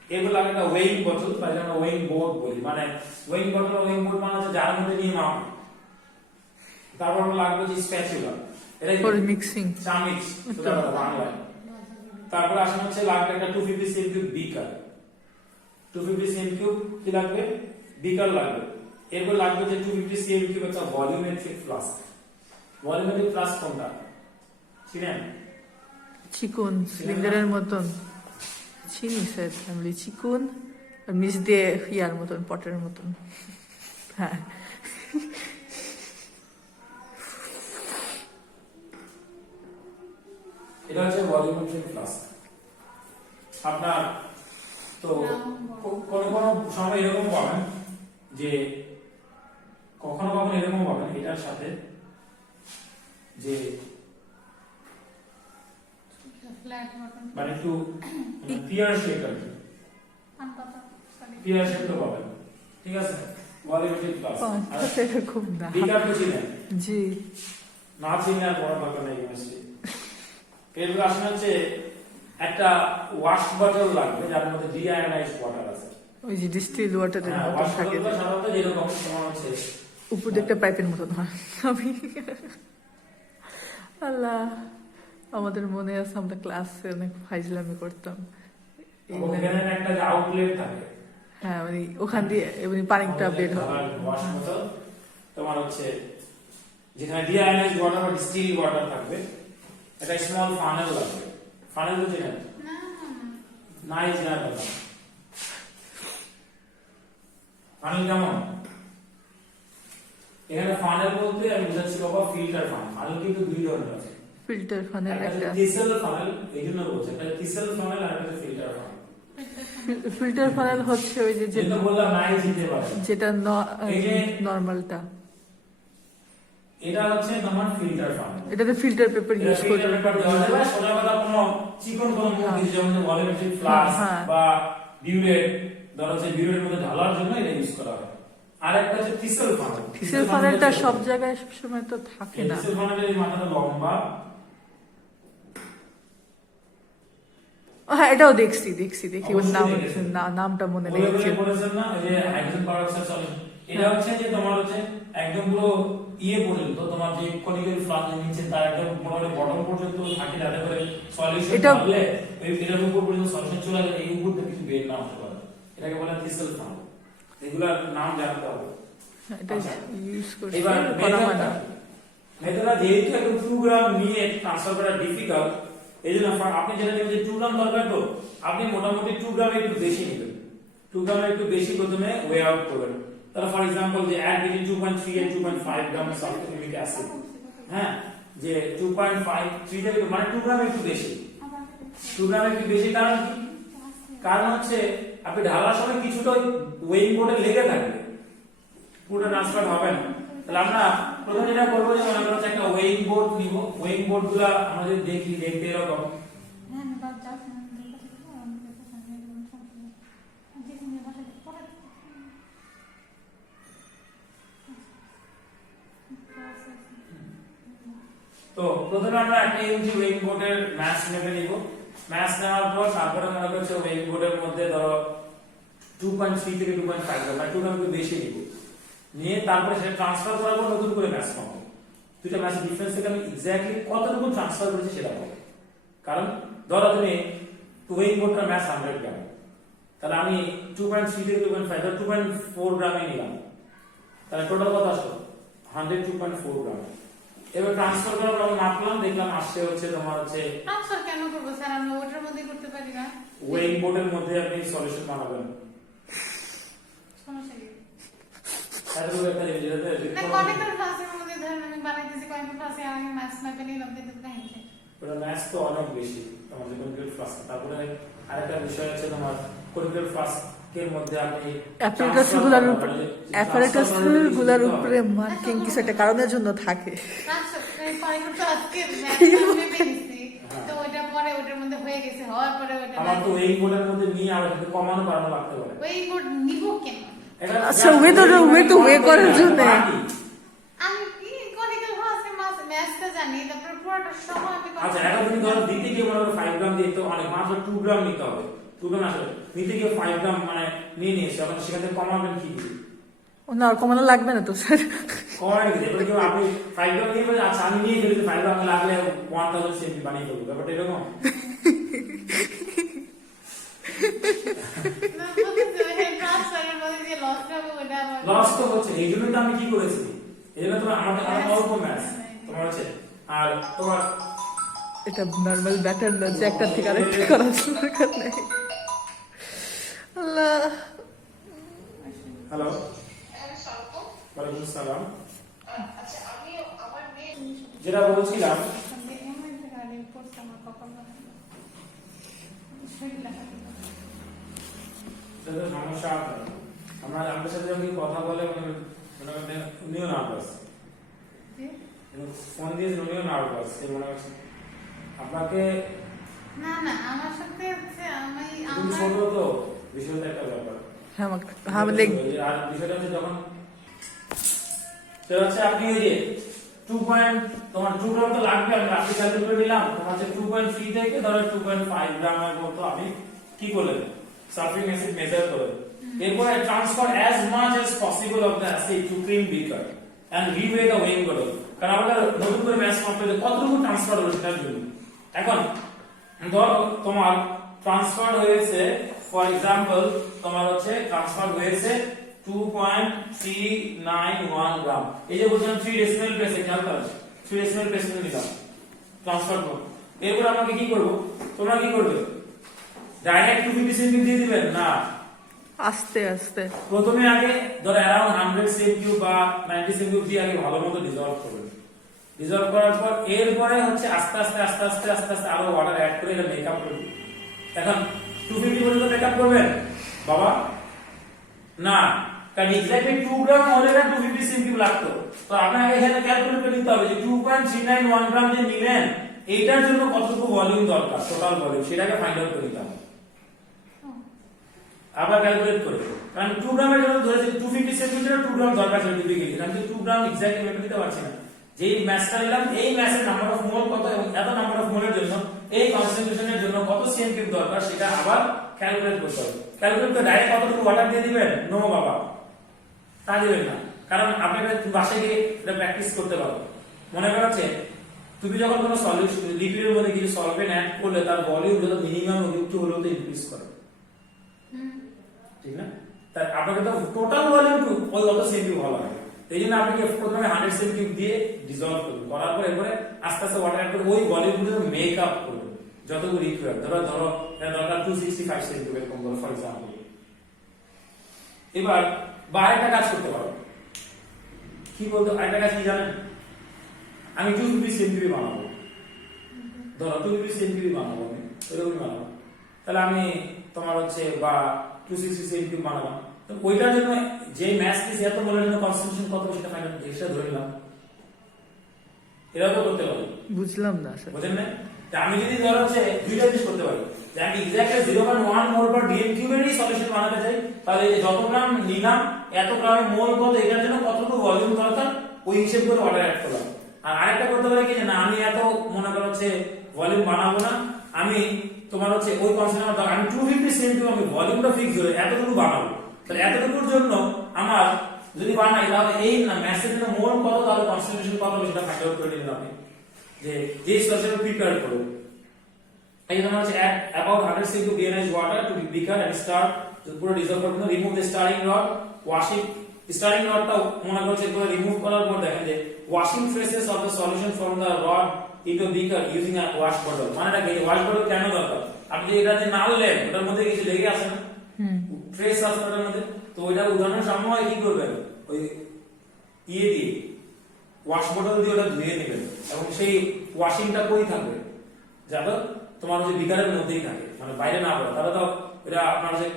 এগুলো লাগে একটা ওয়েইং বোতল, তাই আমরা ওয়েইং বোর্ড বলি, মানে ওয়েইং বোতল ওয়েইং বোর্ড মানে হচ্ছে যার মধ্যে নিয়ে মাপ। তারপর লাগবে যে স্প্যাচুলা, এটা ফর মিক্সিং চামিচ সেটা বাংলায়। তারপর আসলে হচ্ছে লাগবে একটা 250 cm কিউব বিকার, 250 cm কিউব কি লাগবে, বিকার লাগবে। এরপর লাগবে যে 250 cm কিউব একটা ভলিউমেট্রিক ফ্লাস্ক। ভলিউমেট্রিক ফ্লাস্ক কোনটা চিনেন? চিকুন সিলিন্ডারের মতন, চিনি স্যার, আমি চিকুন আর নিচ দিয়ে ইয়ার মতন, পটের মতন। হ্যাঁ, এটা হচ্ছে ভলিউমেট্রিক ফ্লাস্ক। আপনার তো কোন সময় এরকম পাবেন যে কখনো কখনো এরকম পাবেন এটার সাথে যে ফ্ল্যাট মতন মানে একটু পিয়ার শেপ আর কি, আনপাতা সরি পিয়ার শেপ তো পাবেন, ঠিক আছে? ভলিউমেট্রিক প্লাস আর পাঁচটা এরকম না। বিকার তো চিনেন, জি, না চিনলে আর বড় দরকার নেই কেমিস্ট্রি। এরপর আসলে হচ্ছে একটা ওয়াশ বটল লাগবে যার মধ্যে ডিআয়োনাইজড ওয়াটার আছে। ওই যে ডিস্টিল ওয়াটারের হ্যাঁ, মতন ওয়াশ থাকে, বটলটা সাধারণত যেরকম তোমার হচ্ছে উপর দিয়ে একটা পাইপের মতন হয়। আমি আল্লাহ, আমাদের মনে আছে আমরা ক্লাসে অনেক ফাইজলামি করতাম। ওখানে একটা যে আউটলেট থাকে, হ্যাঁ, মানে ওখান দিয়ে এমনি পানিটা বের হয়। ওয়াশ বটল তোমার হচ্ছে যেখানে ডিআয়োনাইজড ওয়াটার বা ডিস্টিল ওয়াটার থাকবে, একটা স্মল ফানেল লাগবে। ফানেল তো চেনেন? না নাই চেনা কথা। ফানেল কেমন? এখানে ফানেল বলতে আমি বুঝাচ্ছি বাবা ফিল্টার ফানেল। ফানেল কিন্তু দুই ধরনের আছে, ফিল্টার ফানেল একটা একটা, কিসেল ফানেল, এই জন্য বলছি একটা কিসেল ফানেল আর একটা ফিল্টার ফানেল। ফিল্টার ফানেল হচ্ছে ওই যে যেটা বললাম নাই জিতে পারে, যেটা এই যে নর্মালটা, এটা হচ্ছে তোমার ফিল্টার ফানেল। এটাতে ফিল্টার পেপার এটা ইউজ করে। ফিল্টার পেপার দেওয়া যাবে, সোজা কথা কোনো চিকন কোনো মুখ দিতে, যেমন ভলিউমেট্রিক ফ্লাস্ক হ্যাঁ। বা বিউরেট, ধরো হচ্ছে বিউরেটের মধ্যে ঢালার জন্য এটা ইউজ করা হয়। আর একটা হচ্ছে কিসেল ফানেল। কিসেল ফানেলটা সব জায়গায় সবসময় তো থাকে না। কিসেল ফানেলের মাথাটা লম্বা। হ্যাঁ, এটাও দেখছি দেখছি দেখছি, ওর নাম অবশ্যই দেখেছেন। নামটা মনে বলে নেই। বলেছেন না এই যে হাইড্রোজেন পারঅক্সাইড সলিউশন, এটা হচ্ছে যে তোমার হচ্ছে একদম পুরো ইয়ে পর্যন্ত তোমার যে কনিক্যাল ফ্লাস্ক নিচে তার একদম মোটামুটি বটম পর্যন্ত থাকে, যাতে করে সলিউশন এটা- ঢাললে এটার উপর পর্যন্ত সলিউশন চলে যাবে, এই উপর থেকে কিছু বের না হতে পারে। এটাকে বলে কিসেল ফানেল। এগুলার নাম জানতে হবে। এটা আচ্ছা। ইউজ করছি, এবার করা হয় না। মেথডটা যেহেতু একদম 2 গ্রাম নিয়ে ট্রান্সফার করা ডিফিকাল্ট, এই জন্য আপনি যেটা নেবেন যে 2 গ্রাম দরকার, তো আপনি মোটামুটি 2 গ্রামে একটু বেশি নেবেন। 2 গ্রামে একটু বেশি প্রথমে ওয়ে আউট করবেন। তাহলে ফর एग्जांपल যে add between 2.3 and 2.5 gram sulphuric acid, হ্যাঁ, যে 2.53 থেকে মানে 2 গ্রামে একটু বেশি। 2 গ্রামে একটু বেশি কারণ কি? কারণ হচ্ছে আপনি ঢালার সময় কিছুটা ওয়েইং বোর্ডে লেগে থাকবে, পুরোটা ট্রান্সফার হবে না। তাহলে আমরা প্রথমে যেটা করবো যে মনে করো একটা ওয়েইং বোর্ড নিব। ওয়েইং বোর্ড গুলা আমাদের দেখি দেখতে এরকম, হ্যাঁ বাদ যাও না আমি দেখতে সামনে একদম সম্পূর্ণ যে তুমি ভাষা পড়া তো প্রথমে আমরা একটা ইঞ্চি ওয়েইং বোর্ডের ম্যাস নেবে নিব। ম্যাস নেওয়ার পর তারপরে মনে করছে ওয়েইং বোর্ডের মধ্যে ধরো 2.3 থেকে 2.5 গ্রাম মানে 2 গ্রাম একটু বেশি নিব, নিয়ে তারপরে সেটা ট্রান্সফার করার পর নতুন করে ম্যাস পাবো। দুইটা ম্যাচের ডিফারেন্স থেকে আমি এক্স্যাক্টলি কতটুকু ট্রান্সফার করেছি সেটা পাবো। কারণ ধরো তুমি ওয়েইং বোর্ডটা ম্যাচ 100 গ্রাম, তাহলে আমি 2.3 থেকে 2.5 ধরো 2.4 গ্রামে নিলাম, তাহলে টোটাল কত আসলো 100 2.4 গ্রাম। এবার ট্রান্সফার করার পর আমি মাপলাম, দেখলাম আসছে হচ্ছে তোমার হচ্ছে ট্রান্সফার কেন করব স্যার, আমরা ওটার মধ্যে করতে পারি না? ওয়েইং বোর্ডের মধ্যে আপনি সলিউশন বানাবেন। সমস্যা কি? তাহলে একটা জিনিস যেটা না কনিক্যাল ফ্লাস্কের মধ্যে ধরেন আমি বানাইতেছি কনিক্যাল ফ্লাস্কে আমি ম্যাথ ম্যাপে নিলাম কিন্তু কাহিনী ওটা ম্যাথ তো অনেক বেশি তোমার যে কনিক্যাল ফ্লাস্ক। তারপরে আরেকটা বিষয় হচ্ছে তোমার কনিক্যাল ফ্লাস্কের মধ্যে আপনি অ্যাপারেটাস গুলার উপরে মার্কিং কিছু একটা কারণের জন্য থাকে। কনিক্যাল ফ্লাস্কের ম্যাথ মেপে নিছি, তো ওইটা পরে ওটার মধ্যে হয়ে গেছে, হওয়ার পরে ওইটা আমার তো ওয়েইং বোর্ডের মধ্যে নিয়ে আবার একটু কমানো বাড়ানো লাগতে পারে। ওই বোর্ড নিব কেন? আচ্ছা, ওয়ে করার জন্য আমি কি কনিক্যাল ফ্লাস্কের ম্যাথটা জানি, তারপর পুরোটা সময় আমি আচ্ছা এটা তুমি ধরো দিতে গিয়ে মনে করো 5 গ্রাম দিয়ে তো অনেক, মাত্র 2 গ্রাম নিতে হবে। 2 গ্রাম আসলে নিতে গিয়ে 5 গ্রাম মানে নিয়ে নিয়েছে, এখন সেখান থেকে কমাবেন কি করে? না, আর কমানো লাগবে না তো স্যার। কমায় কি এবারে কেউ আপনি 5 গ্রাম নিয়ে বলে আচ্ছা আমি নিয়ে ফেলেছি 5 গ্রাম লাগলে 1000 সেমি বানিয়ে দেবো, ব্যাপারটা এরকম। লস তো হচ্ছে, এই জন্যই তো আমি কি করেছি, এই জন্য তোমার আমাদের অল্প ম্যাথ তোমার হচ্ছে। আর তোমার এটা নরমাল ব্যাটার না যে একটা থেকে আরেকটা করার দরকার নেই। আল্লাহ, হ্যালো ওয়ালাইকুম আসসালাম। যেটা বলছিলাম সমস্যা, আমরা আমাদের সাথে যখন কথা বলে মানে মনে করেন উনিও নার্ভাস, ফোন দিয়েছেন উনিও নার্ভাস, মনে করছেন আপনাকে না না আমার সাথে হচ্ছে আমি তুমি আমার ছোট তো বিষয়টা একটা ব্যাপার। हाँ मतलब আর বিষয়টা হচ্ছে যখন সেটা হচ্ছে আপনি ওই যে 2 পয়েন্ট তোমার 2 গ্রাম তো লাগবে, আমি রাত্রি ক্যালকুলেট করে নিলাম, তোমার হচ্ছে 2.3 থেকে ধরো 2.5 গ্রামের মতো আমি কি করলেন সালফিউরিক অ্যাসিড মেজার করে এরপরে transfer as much as possible of the acid to clean beaker and reweigh the weighing bottle. কারণ আমরা নতুন করে ম্যাথ কমপ্লিট কতটুকু ট্রান্সফার হলো সেটার জন্য। এখন ধর তোমার ট্রান্সফার হয়েছে ফর এক্সাম্পল তোমার হচ্ছে ট্রান্সফার হয়েছে 2.391 গ্রাম, এই যে বলছিলাম 3 ডেসিমেল প্লেসে খেয়াল করো 3 ডেসিমেল প্লেসে নিলাম ট্রান্সফার করব। এরপর আমাকে কি করব, তোমরা কি করবে ডাইরেক্ট 250 সেমি দিয়ে দিবেন না, आस्ते आस्ते প্রথমে আগে ধর अराउंड 100 সেমি কিউব বা 90 সেমি কিউব দিয়ে আগে ভালো মতো ডিসলভ করবেন। ডিসলভ করার পর এরপরে হচ্ছে আস্তে আস্তে আস্তে আস্তে আস্তে আস্তে আরো ওয়াটার অ্যাড করে এটা মেকআপ করবেন। এখন 250 পর্যন্ত মেকআপ করবেন বাবা না, কারণ এক্স্যাক্টলি 2 গ্রাম হলে না 250 সেমি কিউব লাগতো। তো আপনাকে এখানে ক্যালকুলেট করে নিতে হবে যে 2.391 গ্রাম যে নিলেন এইটার জন্য কতটুকু ভলিউম দরকার, টোটাল ভলিউম সেটাকে ফাইন্ড আউট করে নিতে হবে আবার ক্যালকুলেট করে। কারণ 2 গ্রামের জন্য ধরেছি 250 সেন্টিমিটার 2 গ্রাম দরকার ছিল টিপিক্যালি, আমি তো 2 গ্রাম এক্স্যাক্টলি মেপে দিতে পারছি না। যেই ম্যাচটা নিলাম এই ম্যাচের নাম্বার অফ মোল কত এবং এত নাম্বার অফ মোলের জন্য এই কনসেন্ট্রেশনের জন্য কত সিএম কিউব দরকার সেটা আবার ক্যালকুলেট করতে হবে। ক্যালকুলেট করে ডাইরেক্ট কতটুকু ওয়াটার দিয়ে দিবেন, নো বাবা তা দিবেন না, কারণ আপনাকে বাসায় গিয়ে এটা প্র্যাকটিস করতে পারো। মনে করা হচ্ছে তুমি যখন কোনো সলিউশন লিকুইডের মধ্যে কিছু সলভেন্ট অ্যাড করলে তার ভলিউম যত মিনিমাম একটু হলেও তো ইনক্রিজ করে, ঠিক না? তাই আপনাকে তো টোটাল ভলিউম ওই অত সেমি ভালো হয়, এই জন্য আপনাকে প্রথমে 100 সেমি কিউব দিয়ে ডিসলভ করবেন, করার পর এরপরে আস্তে আস্তে ওয়াটার অ্যাড করে ওই ভলিউমগুলো মেক আপ করবেন যতটুকু রিকোয়ার্ড। ধরো এটা দরকার 265 সেমি কিউব এরকম করে ফর এক্সাম্পল। এবার আরেকটা কাজ করতে পারো, কি বলতো আরেকটা কাজ কি জানেন, আমি 250 সেমি কিউব বানাবো, ধরো 250 সেমি কিউব বানাবো, আমি এরকমই বানাবো, তাহলে আমি তোমার হচ্ছে বা 260 সেমি কিউব বানাবো, তো ওইটার জন্য যে ম্যাচ দিয়েছে এত মোলের জন্য কনসেন্ট্রেশন কত সেটা ফাইন্ড আউট এক্সট্রা ধরে নিলাম, এরা তো করতে পারবে, বুঝলাম না স্যার বুঝেন না? আমি যদি ধরো হচ্ছে দুইটা জিনিস করতে পারি যে আমি এক্স্যাক্টলি 0.1 মোল পার ডিএম কিউবেরই সলিউশন বানাতে চাই, তাহলে এই যে যত গ্রাম নিলাম এত গ্রামে মোল কত এটার জন্য কতটুকু ভলিউম দরকার ওই হিসেব করে ওয়াটার অ্যাড করলাম। আর আরেকটা করতে পারি কি যে না আমি এত মনে করো হচ্ছে ভলিউম বানাবো না, আমি তোমার হচ্ছে ওই কনসেন্ট্রেশন আমি 250 সেমি কিউব আমি ভলিউমটা ফিক্স করে এতটুকু বানাবো, তাহলে এতটুকুর জন্য আমার যদি বানাই তাহলে এই না ম্যাসের জন্য মোল কত তাহলে কনসেন্ট্রেশন কত সেটা ফাইন্ড আউট করে নিলাম আমি যে সলিউশন প্রিপেয়ার করব। এই জন্য হচ্ছে add about 100 cc deionized water to the beaker and start পুরো ডিসলভ করতে remove the stirring rod washing stirring রডটা মনে করছে পুরো রিমুভ করার পর দেখেন যে washing traces of the solution from the rod into beaker using a wash bottle. মানেটা কি ওয়াশ বটল কেন দরকার, আপনি এটা যে নাড়লেন ওটার মধ্যে কিছু লেগে আছে না, ট্রেস আছে ওটার মধ্যে, তো ওইটা উদাহরণ সময় কি করবেন ওই দিয়ে ওয়াশ বটল দিয়ে ওটা ধুয়ে নেবেন এবং সেই ওয়াশিংটা কই থাকবে যাবে তোমার যে বিকারের মধ্যেই থাকে, মানে বাইরে না পড়ে, তাহলে তো এটা আপনার যে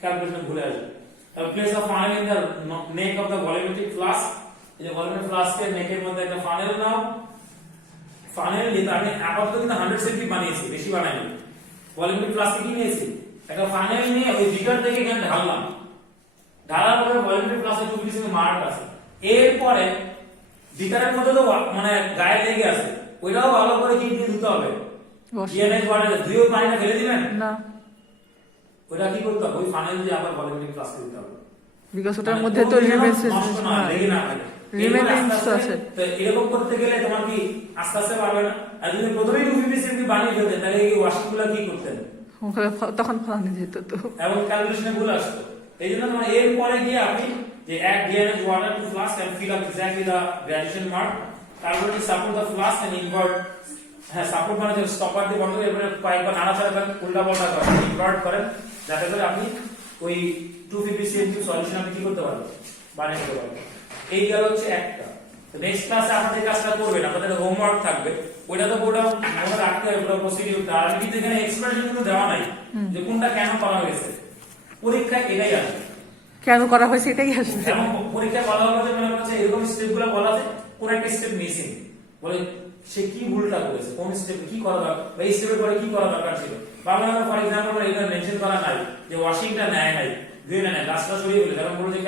ক্যালকুলেশন ভুলে আসবে। তাহলে place of funnel in the neck of the volumetric flask, এই যে ভলিউমেট্রিক ফ্লাস্কের নেকের মধ্যে একটা ফানেল নাও, ফানেল নিতে আমি আপাতত কিন্তু 100 সেমি বানিয়েছি, বেশি বানাইনি, ভলিউমেট্রিক ফ্লাস্কে কি নিয়েছি একটা ফানেল নিয়ে ওই বিকার থেকে এখানে ঢাললাম, ঢালার পরে ভলিউমেট্রিক ফ্লাস্কে 250 সেমি মার্ক আছে, এরপরে বিকারের মধ্যে তো মানে গায়ে লেগে আছে ওইটাও ভালো করে কি দিয়ে ধুতে হবে, ডিএনএ ওয়াটারে ধুয়ে পানিটা ফেলে দিবেন না, ওটা কি করতে হবে ওই ফানেল দিয়ে আবার ভলিউমেট্রিক ফ্লাস্কে দিতে হবে, বিকজ ওটার মধ্যে তো রিমেন্স আছে। তো এরকম করতে গেলে তোমার কি আস্তে আস্তে পারবে না, আর যদি প্রথমেই 250 সেমি বানিয়ে ফেলতে তাহলে এই ওয়াশিংগুলো কি করতেন তখন ফলানো যেত তো এবং ক্যালকুলেশনে ভুল আসতো। এই জন্য তোমার এর পরে গিয়ে আপনি যে add DNS water to flask and fill up exactly the graduation mark, তারপরে support the flask and invert, হ্যাঁ সাপোর্ট মানে যে স্টপার দিয়ে বন্ধ করে এবারে কয়েকবার নাড়াচাড়া করেন উল্টা পাল্টা করেন ইনভার্ট করেন যাতে করে আপনি ওই 250 cm সলিউশন আপনি কি করতে পারবেন বানিয়ে নিতে পারবেন। এই গেল হচ্ছে একটা। তো নেক্সট ক্লাসে আপনাদের কাজটা করবেন, আপনাদের হোমওয়ার্ক থাকবে ওইটা তো পুরো মনে রাখতে হবে পুরো প্রসিডিউরটা, আর কিন্তু এখানে এক্সপ্রেশন কিন্তু দেওয়া নাই যে কোনটা কেন করা হয়েছে, পরীক্ষায় এটাই আসবে কেন করা হয়েছে এটাই আসছে। এবং পরীক্ষা বলা হলো যে মনে করছে এরকম স্টেপগুলো বলা আছে, কোন একটা স্টেপ মিসিং, বলে সে কি ভুলটা করেছে, কোন স্টেপ কি করা দরকার, বা এই স্টেপের পরে কি করা দরকার ছিল। বা মনে করো ফর এক্সাম্পল এখানে মেনশন করা নাই যে ওয়াশিংটা নেয় নাই, ধুয়ে নেয়, গাছটা সরিয়ে ফেলে, তখন বলে যে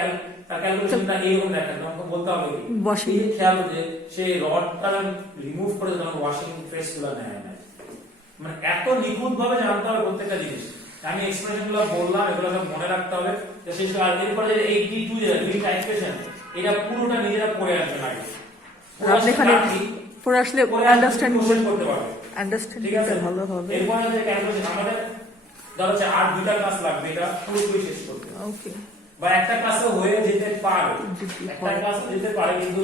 তার ক্যালকুলেশনটা এইরকম দেখা, তখন বলতে হবে কি Washing. এই খেয়াল যে সে রডটা রিমুভ করে তখন ওয়াশিং ফেস গুলো নেয় নাই। মানে এত নিখুঁত ভাবে জানতে হবে প্রত্যেকটা জিনিস। আমি এক্সপ্রেশন গুলো বললাম, এগুলো সব মনে রাখতে হবে। তো শেষ আর এরপরে যে 82 যে রিড টাইপেশন, এটা পুরোটা নিজেরা পড়ে আসবেন আগে। আপনি এখানে পড়ে আসলে আন্ডারস্ট্যান্ড করতে পারবে, আন্ডারস্ট্যান্ড ঠিক আছে? ভালো হবে। এরপরে যে ক্যালকুলেশন আমাদের ধরো যে আর দুটা ক্লাস লাগবে এটা পুরোপুরি শেষ করতে, ওকে, বা একটা ক্লাসে হয়ে যেতে পারে, একটা ক্লাসে যেতে পারে, কিন্তু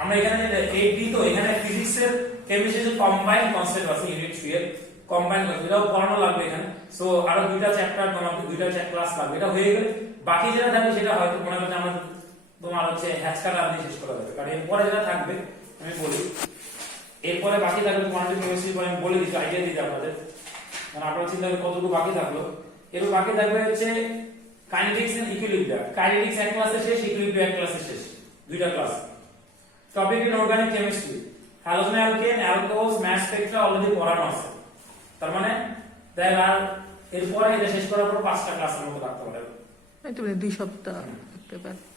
আমরা এখানে 8D তো এখানে ফিজিক্সের কেমিস্ট্রির কম্বাইন্ড কনসেপ্ট আছে ইউনিট 3 এর কম্বাইন্ড কনসেপ্ট, এটাও পড়ানো লাগবে এখানে। সো আরো দুইটা চ্যাপ্টার তোমাকে দুইটা ক্লাস লাগবে, এটা হয়ে গেলে বাকি যেটা থাকবে সেটা হয়তো মনে করছে আমরা তোমার হচ্ছে হ্যাচকাটা আপনি শেষ করা যাবে। কারণ এরপরে যেটা থাকবে আমি বলি, এরপরে বাকি থাকবে কোয়ান্টাম কেমিস্ট্রি পরে আমি বলে দিচ্ছি, আইডিয়া দিচ্ছি আপনাদের, মানে আপনারা চিন্তা করেন কতটুকু বাকি থাকলো। এর বাকি থাকবে হচ্ছে কাইনেটিক্স এন্ড ইকুইলিব্রিয়াম। কাইনেটিক্স এক ক্লাসে শেষ, ইকুইলিব্রিয়াম এক ক্লাসে শেষ, দুইটা class. Topic in organic chemistry, halogen alkane, alcohols, mass spectra already পড়ানো আছে। তার মানে দেখ আর এরপরে এটা শেষ করার পর 5টা ক্লাসের মতো রাখতে পারবে। এই তো 2 সপ্তাহ একটা ব্যাপার।